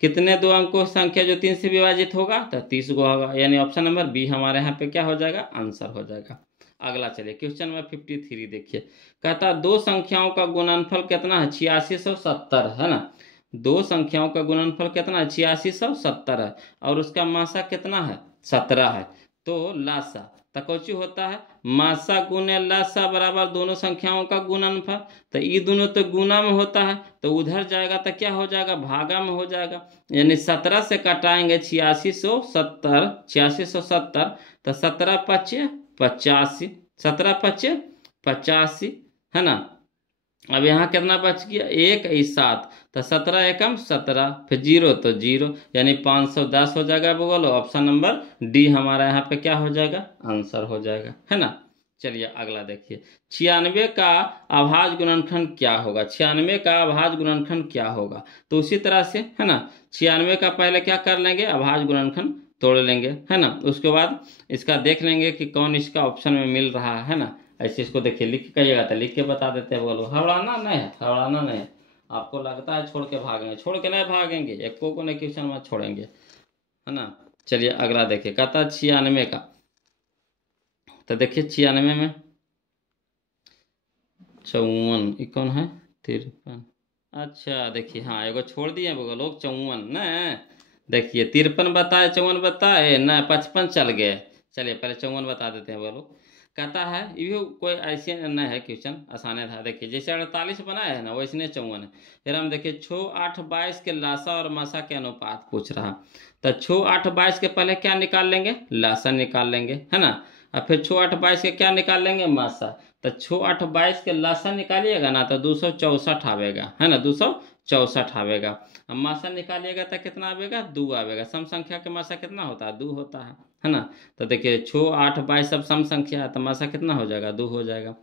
कितने 2 अंकों संख्या जो 3 से विभाजित होगा तो 30 गो होगा, यानी ऑप्शन नंबर बी हमारे यहाँ पे क्या हो जाएगा, आंसर हो जाएगा। अगला चलिए क्वेश्चन नंबर 53 देखिए। कहता 2 संख्याओं का गुणनफल कितना है, 8670, है ना। 2 संख्याओं का गुणनफल कितना है, 8670 है, और उसका मासा कितना है, 17 है। तो लासा तकोची होता है मासा गुने लासा बराबर दोनों संख्याओं का गुणनफल। तो ये दोनों तो गुना में होता है, तो उधर जाएगा तो क्या हो जाएगा, भागा में हो जाएगा। यानी 17 से कटाएंगे 8670, 8670, तो 17 पच्चे 85, 17 पच्चे 85, है ना। अब यहाँ कितना बच गया, 1 7, तो 17 एकम 17, फिर 0 तो 0, यानी 510 हो जाएगा। बोलो ऑप्शन नंबर डी हमारा यहाँ पे क्या हो जाएगा, आंसर हो जाएगा, है ना। चलिए अगला देखिए, 96 का अभाज्य गुणनखंड क्या होगा, 96 का अभाज्य गुणनखंड क्या होगा। तो उसी तरह से, है ना, 96 का पहले क्या कर लेंगे, अभाज्य गुणनखंड तोड़ लेंगे, है ना। उसके बाद इसका देख लेंगे कि कौन इसका ऑप्शन में मिल रहा है ना। ऐसे इसको देखिए, लिख के कहिएगा तो लिख के बता देते हैं। बोलो हड़ाना नहीं है, हड़ाना नहीं है। आपको लगता है छोड़ के भागेंगे, छोड़ के नहीं भागेंगे, एक को नहीं क्वेश्चन में छोड़ेंगे, है ना। चलिए अगला देखिए, कहता 96 का, तो देखिए 96 में 54, ये कौन है, 53। अच्छा देखिए, हाँ एगो छोड़ दिए वो लोग, 54 न, देखिए 53 बताए, 54 बताए न, 55 चल गए। चलिए पहले 54 बता देते हैं वो लोग। कहता है ये कोई ऐसे नहीं है क्वेश्चन, आसान था। देखिए जैसे 48 बनाया है ना, वैसे 54 है। फिर हम देखिए 6 8 22 के लासा और मासा के अनुपात पूछ रहा। तो 6 8 22 के पहले क्या निकाल लेंगे, लासा निकाल लेंगे, है ना। और फिर 6 8 22 के क्या निकाल लेंगे, मासा। तो 6 8 22 के लासा निकालिएगा ना तो 264 आवेगा, है ना, 264 आवेगा। अब मासा निकालिएगा तो कितना आवेगा, 2 आवेगा। सम संख्या के मासा कितना होता है, 2 होता है ना। तो देखिए 6 8 22 सब सम संख्या है, तो मासा कितना हो जाएगा, 2 हो जाएगा।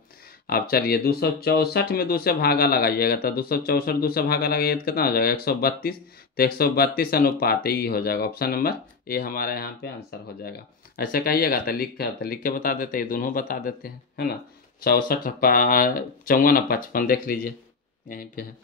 अब चलिए 264 में 2 से भागा लगाइएगा, तो 264 2 से भागा लगाइए तो कितना हो जाएगा, 132। तो 132 अनुपात ये हो जाएगा, ऑप्शन नंबर ए हमारे यहाँ पे आंसर हो जाएगा। ऐसे कहिएगा तो लिख के बता देते हैं, दोनों बता देते हैं, है ना। 64 54 और 55 देख लीजिए यहीं पे है।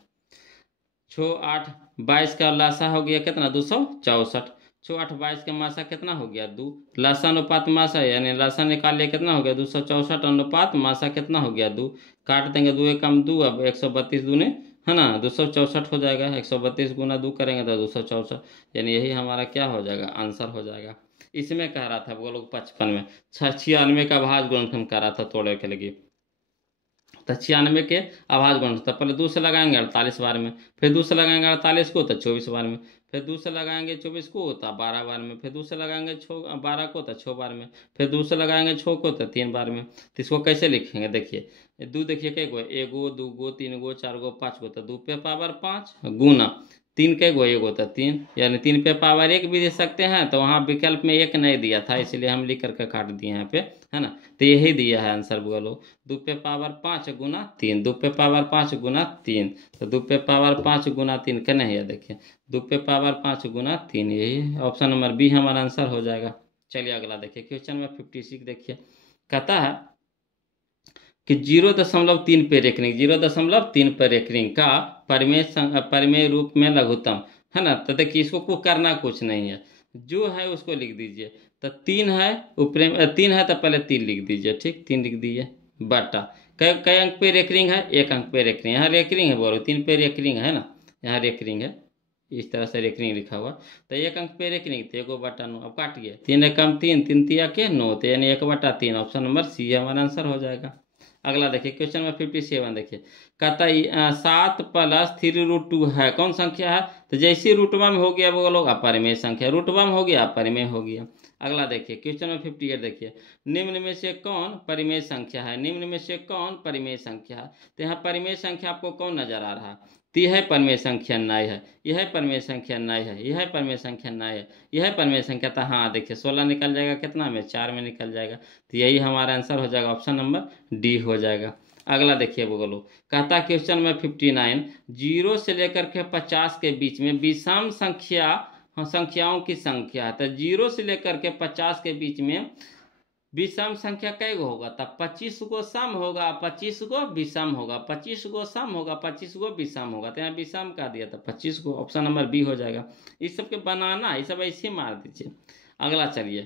6 8 22 का लासा हो गया कितना, 264। 6 8 22 का मासा कितना हो गया, 2। लासा अनुपात मासा, यानी लासा निकाल लिया कितना हो गया, 264 अनुपात मासा कितना हो गया, 2। काट देंगे 2 एकम 2, अब 132 दूने, है ना, 264 हो जाएगा। 132 गुना 2 करेंगे तो 264, यानी यही हमारा क्या हो जाएगा, आंसर हो जाएगा। इसमें कह रहा था वो लोग 55 में 96 का भाज्य गुणनखंड कह रहा था तोड़े के लगे। तो 96 के अभाज्य गुणनखंड, तो पहले 2 से लगाएंगे 48 बार में, फिर 2 से लगाएंगे 48 को तो 24 बार में, फिर 2 से लगाएंगे 24 को तो 12 बार में, फिर 2 से लगाएंगे 12 को तो 6 बार में, फिर 2 से लगाएंगे 6 को तो 3 बार में। तो इसको कैसे लिखेंगे, देखिए 2 देखिए कै गो, 1 गो 2 गो 3 गो 4 गो 5 गो, तो 2 पे पावर 5 गुना 3 कै गो, 1 गो तो 3, यानी 3 पे पावर 1 भी दे सकते हैं। तो वहाँ विकल्प में 1 नहीं दिया था, इसलिए हम लिख करके काट दिए यहाँ पे, है ना। तो यही दिया है आंसर बोलो, 2 पे पावर 5 गुना 3, 2 पे पावर 5 गुना 3, तो 2 पे पावर 5 गुना 3 का नहीं है, देखिए 2 पे पावर 5 गुना 3, यही ऑप्शन नंबर बी हमारा आंसर हो जाएगा। चलिए अगला देखिए, क्वेश्चन नंबर 56 देखिए। कहता है कि 0.3 पे रेकरिंग, 0.3 पे रेकरिंग का परिमेय रूप में लघुत्तम, है ना। तो देखिए इसको करना कुछ नहीं है, जो है उसको लिख दीजिए। तो 3 है ऊपर, 3 है तो पहले 3 लिख दीजिए, ठीक, 3 लिख दीजिए बटा कई अंक पे रेकरिंग है, 1 अंक पे रेकरिंग, यहाँ रेकरिंग है बोलो, 3 पे रेकरिंग है ना, यहाँ रेकरिंग है, इस तरह से रेकरिंग लिखा हुआ। तो 1 अंक पे रेकरिंग तो 1 बटा 9, अब काटिए 3 एकम 3, 3 तिया के 9, तो यानी 1 बटा 3, ऑप्शन नंबर सी हमारा आंसर हो जाएगा। अगला देखिए क्वेश्चन नंबर 57 देखिए, कहता है 7 + 3√2 है कौन संख्या है? तो जैसे रूटवा में हो गया वो लोग अपरिमेय संख्या, रूटवा में हो गया अपरिमेय हो गया। अगला देखिए क्वेश्चन नंबर 58 देखिए, निम्न में से कौन परिमेय संख्या है? निम्न में से कौन परिमेय संख्या है? तो यहाँ परिमेय संख्या आपको कौन नजर आ रहा है? तो यह परिमेय संख्या नय है, यह परिमेय संख्या नय है, यह परिमेय संख्या नय है, यह परिमेय संख्या। तो हाँ देखिए 16 निकल जाएगा, कितना में? 4 में निकल जाएगा। तो यही हमारा आंसर हो जाएगा, ऑप्शन नंबर डी हो जाएगा। अगला देखिए बोलो, कहता क्वेश्चन नंबर 59, 0 से लेकर के 50 के बीच में विषम संख्याओं की संख्या है। तो 0 से लेकर के 50 के बीच में विषम संख्या कै गो होगा? तब 25 गो सम होगा, 25 गो विषम होगा, 25 गो सम होगा, 25 गो विषम होगा। तो यहाँ विषम का दिया था 25 गो, ऑप्शन नंबर बी हो जाएगा। इस सब के बनाना, ये सब ऐसे मार दीजिए। अगला चलिए,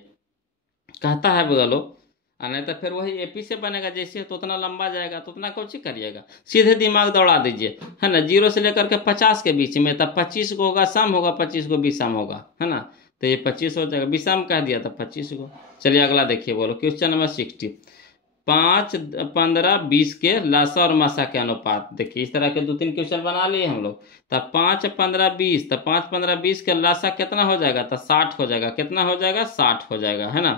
कहता है बोलो, नहीं तो फिर वही एपी से बनेगा, जैसे तो उतना लंबा जाएगा तो उतना कुछ करिएगा, सीधे दिमाग दौड़ा दीजिए, है ना। 0 से लेकर के 50 के बीच में, तब 25 को होगा सम होगा, 25 को विषम होगा, है ना। तो ये 25 हो जाएगा, विषम कह दिया था 25 को। चलिए अगला देखिए बोलो, क्वेश्चन नंबर 60, 5, 15, 20 के लसा और मसा के अनुपात। देखिए इस तरह के 2-3 क्वेश्चन बना लिए हम लोग। तब 5, 15, 20, तब 5, 15, 20 के लसा कितना हो जाएगा? तो 60 हो जाएगा। कितना हो जाएगा? 60 हो जाएगा, है ना।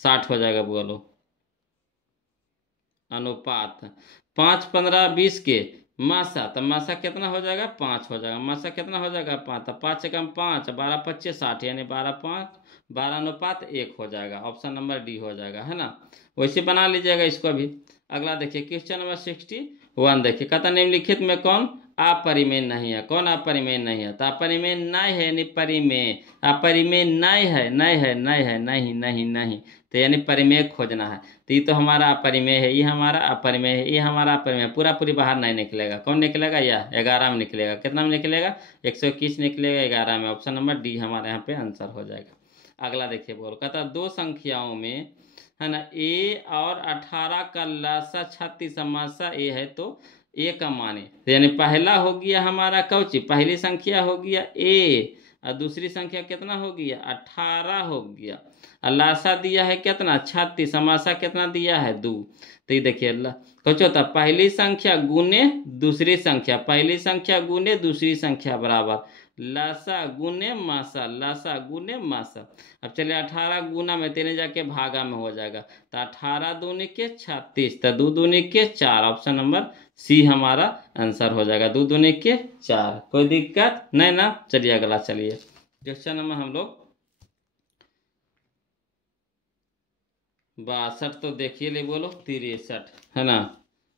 60 हो जाएगा बोलो। अनुपात 5, 15, 20 के मासा, तो मासा कितना हो जाएगा? 5 हो जाएगा। मासा कितना हो जाएगा? 5। तो 5 से कम 5, 12, 25, 60, यानी 12, 5, 12 अनुपात 1 हो जाएगा। ऑप्शन नंबर डी हो जाएगा, है ना। वैसे बना लीजिएगा इसको भी। अगला देखिए क्वेश्चन नंबर 61 देखिए, कहता निम्नलिखित में कौन अपरिमेय नहीं है? कौन अपरिमेय नहीं है? तो अपरिमेय नहीं है यानी परिमेय, अपरिमेय नहीं है, नहीं है, नहीं है, नहीं, नहीं, नहीं, तो यानी परिमेय खोजना है। तो ये तो हमारा अपरिमेय है, ये हमारा अपरिमेय है, ये हमारा अपरिमेय, पूरा पूरी बाहर नहीं निकलेगा। कौन निकलेगा? यह 11 में निकलेगा। कितना में निकलेगा? 121 निकलेगा 11 में। ऑप्शन नंबर डी हमारे यहाँ पे आंसर हो जाएगा। अगला देखिए बोलो, कहता 2 संख्याओं में, है ना, ए और 18 का लसा 36 मासा ए है तो ए का माने, तो यानी पहला हो गया हमारा कौची, पहली संख्या हो गया ए, और दूसरी संख्या कितना हो गया? 18 हो गया। लासा दिया है कितना? 36, समासा कितना दिया है? 2। तो ये देखिए कुछ होता, पहली संख्या गुने दूसरी संख्या, पहली संख्या गुने दूसरी संख्या बराबर लासा गुने मासा, लासा गुने मासा। अब चलिए 18 गुना में 3 जाके भागा में हो जाएगा, तो 18 दूनी के 36, तो 2 दूनी के 4। ऑप्शन नंबर सी हमारा आंसर हो जाएगा, 2 दूनी के 4। कोई दिक्कत नहीं ना। चलिए अगला, चलिए क्वेश्चन नंबर हम लोग 62 तो देखिए ले बोलो 63, है ना।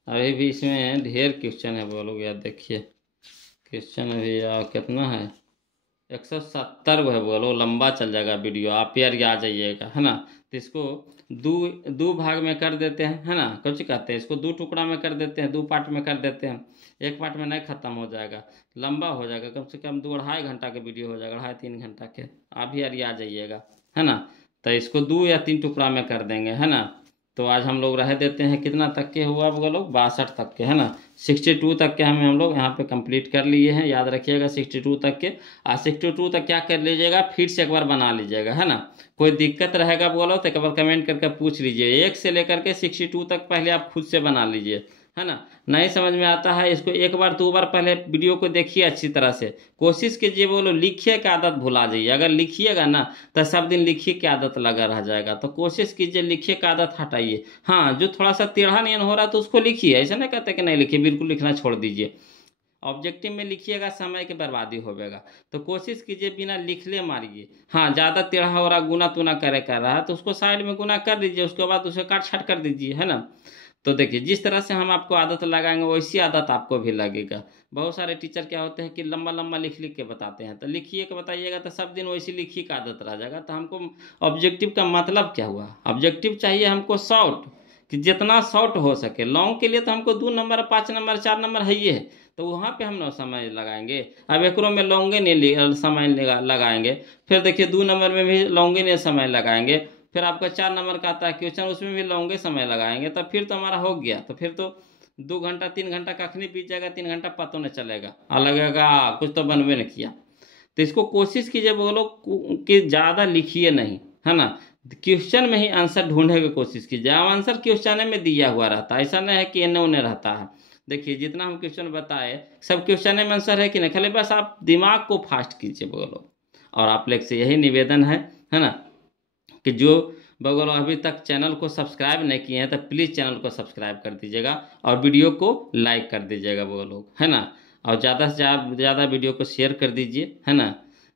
अभी भी इसमें ढेर क्वेश्चन है बोलो यार। देखिए क्वेश्चन अभी कितना है? 170 है बोलो, लंबा चल जाएगा वीडियो, आप यार आ जाइएगा, है ना। तो इसको दो भाग में कर देते हैं, है ना। कुछ कहते हैं इसको 2 टुकड़ा में कर देते हैं, 2 पार्ट में कर देते हैं। एक पार्ट में नहीं खत्म हो जाएगा, लंबा हो जाएगा, कम से कम 2-2.5 घंटा के वीडियो हो जाएगा, 2.5-3 घंटा के। आप भी यार आ जाइएगा, है ना। तो इसको 2 या 3 टुकड़ा में कर देंगे, है ना। तो आज हम लोग रह देते हैं, कितना तक के हुआ वो लोग? 62 तक के, है ना। 62 तक के हम लोग यहाँ पे कंप्लीट कर लिए हैं, याद रखिएगा 62 तक के। 62 तक क्या कर लीजिएगा, फिर से एक बार बना लीजिएगा, है ना। कोई दिक्कत रहेगा बोलो तो एक बार कमेंट करके पूछ लीजिए। 1 से लेकर के 62 तक पहले आप खुद से बना लीजिए, है ना। नहीं समझ में आता है इसको, 1 बार 2 बार पहले वीडियो को देखिए अच्छी तरह से, कोशिश कीजिए बोलो लिखिए की आदत भुला जाइए। अगर लिखिएगा ना तो सब दिन लिखिए की आदत लगा रह जाएगा, तो कोशिश कीजिए लिखिए की आदत हटाइए। हाँ, जो थोड़ा सा टेढ़ा नहीं हो रहा तो उसको लिखिए, ऐसा नहीं कहते कि नहीं लिखिए, बिल्कुल लिखना छोड़ दीजिए। ऑब्जेक्टिव में लिखिएगा समय की बर्बादी होगा, तो कोशिश कीजिए बिना लिखले मारिए। हाँ, ज़्यादा टेढ़ा हो रहा, गुना तुना कर रहा है तो उसको साइड में गुना कर दीजिए, उसके बाद उसे काट छाट कर दीजिए, है ना। तो देखिए जिस तरह से हम आपको आदत लगाएंगे वैसी आदत आपको भी लगेगा। बहुत सारे टीचर क्या होते हैं कि लंबा लंबा लिख लिख के बताते हैं, तो लिखिए के बताइएगा तो सब दिन वैसी लिखी का आदत रह जाएगा। तो हमको ऑब्जेक्टिव का मतलब क्या हुआ? ऑब्जेक्टिव चाहिए हमको शॉर्ट, कि जितना शॉर्ट हो सके। लॉन्ग के लिए तो हमको 2 नंबर 5 नंबर 4 नंबर है ही है, तो वहाँ पे हम ना समय लगाएंगे। अब एकरो में लॉन्गे नहीं समय लगाएंगे, फिर देखिए 2 नंबर में भी लॉन्गे नहीं समय लगाएंगे, फिर आपका 4 नंबर का आता है क्वेश्चन, उसमें भी लॉन्गे समय लगाएंगे, तब फिर तो हमारा हो गया। तो फिर तो 2 घंटा 3 घंटा कखनी बीत जाएगा, 3 घंटा पता नहीं चलेगा, और लगेगा कुछ तो बनवे नहीं किया। तो इसको कोशिश कीजिए बोलो कि ज़्यादा लिखिए नहीं, है ना। क्वेश्चन में ही आंसर ढूंढने की कोशिश कीजिए। अब आंसर क्वेश्चन में दिया हुआ रहता है, ऐसा नहीं है कि इन्हें उन्हें रहता है। देखिए जितना हम क्वेश्चन बताए सब क्वेश्चन में आंसर है कि नहीं, खाली बस आप दिमाग को फास्ट कीजिए बोलो। और आप लोग से यही निवेदन है ना, कि जो बगल अभी तक चैनल को सब्सक्राइब नहीं किए हैं तो प्लीज़ चैनल को सब्सक्राइब कर दीजिएगा और वीडियो को लाइक कर दीजिएगा वो लोग, है ना। और ज़्यादा से ज़्यादा वीडियो को शेयर कर दीजिए, है ना,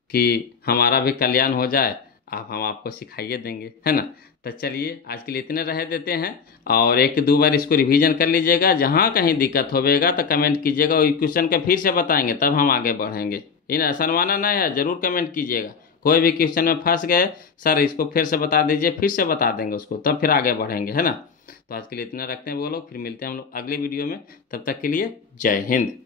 कि हमारा भी कल्याण हो जाए। हम आपको सिखाइए देंगे, है ना। तो चलिए आज के लिए इतने रह देते हैं, और एक दो बार इसको रिवीजन कर लीजिएगा। जहाँ कहीं दिक्कत होवेगा तो कमेंट कीजिएगा, और क्वेश्चन का फिर से बताएंगे तब हम आगे बढ़ेंगे। इन शर्माना नहीं है, ज़रूर कमेंट कीजिएगा। कोई भी क्वेश्चन में फंस गए सर इसको फिर से बता दीजिए, फिर से बता देंगे उसको, तब फिर आगे बढ़ेंगे, है ना। तो आज के लिए इतना रखते हैं वो लोग, फिर मिलते हैं हम लोग अगली वीडियो में। तब तक के लिए जय हिंद।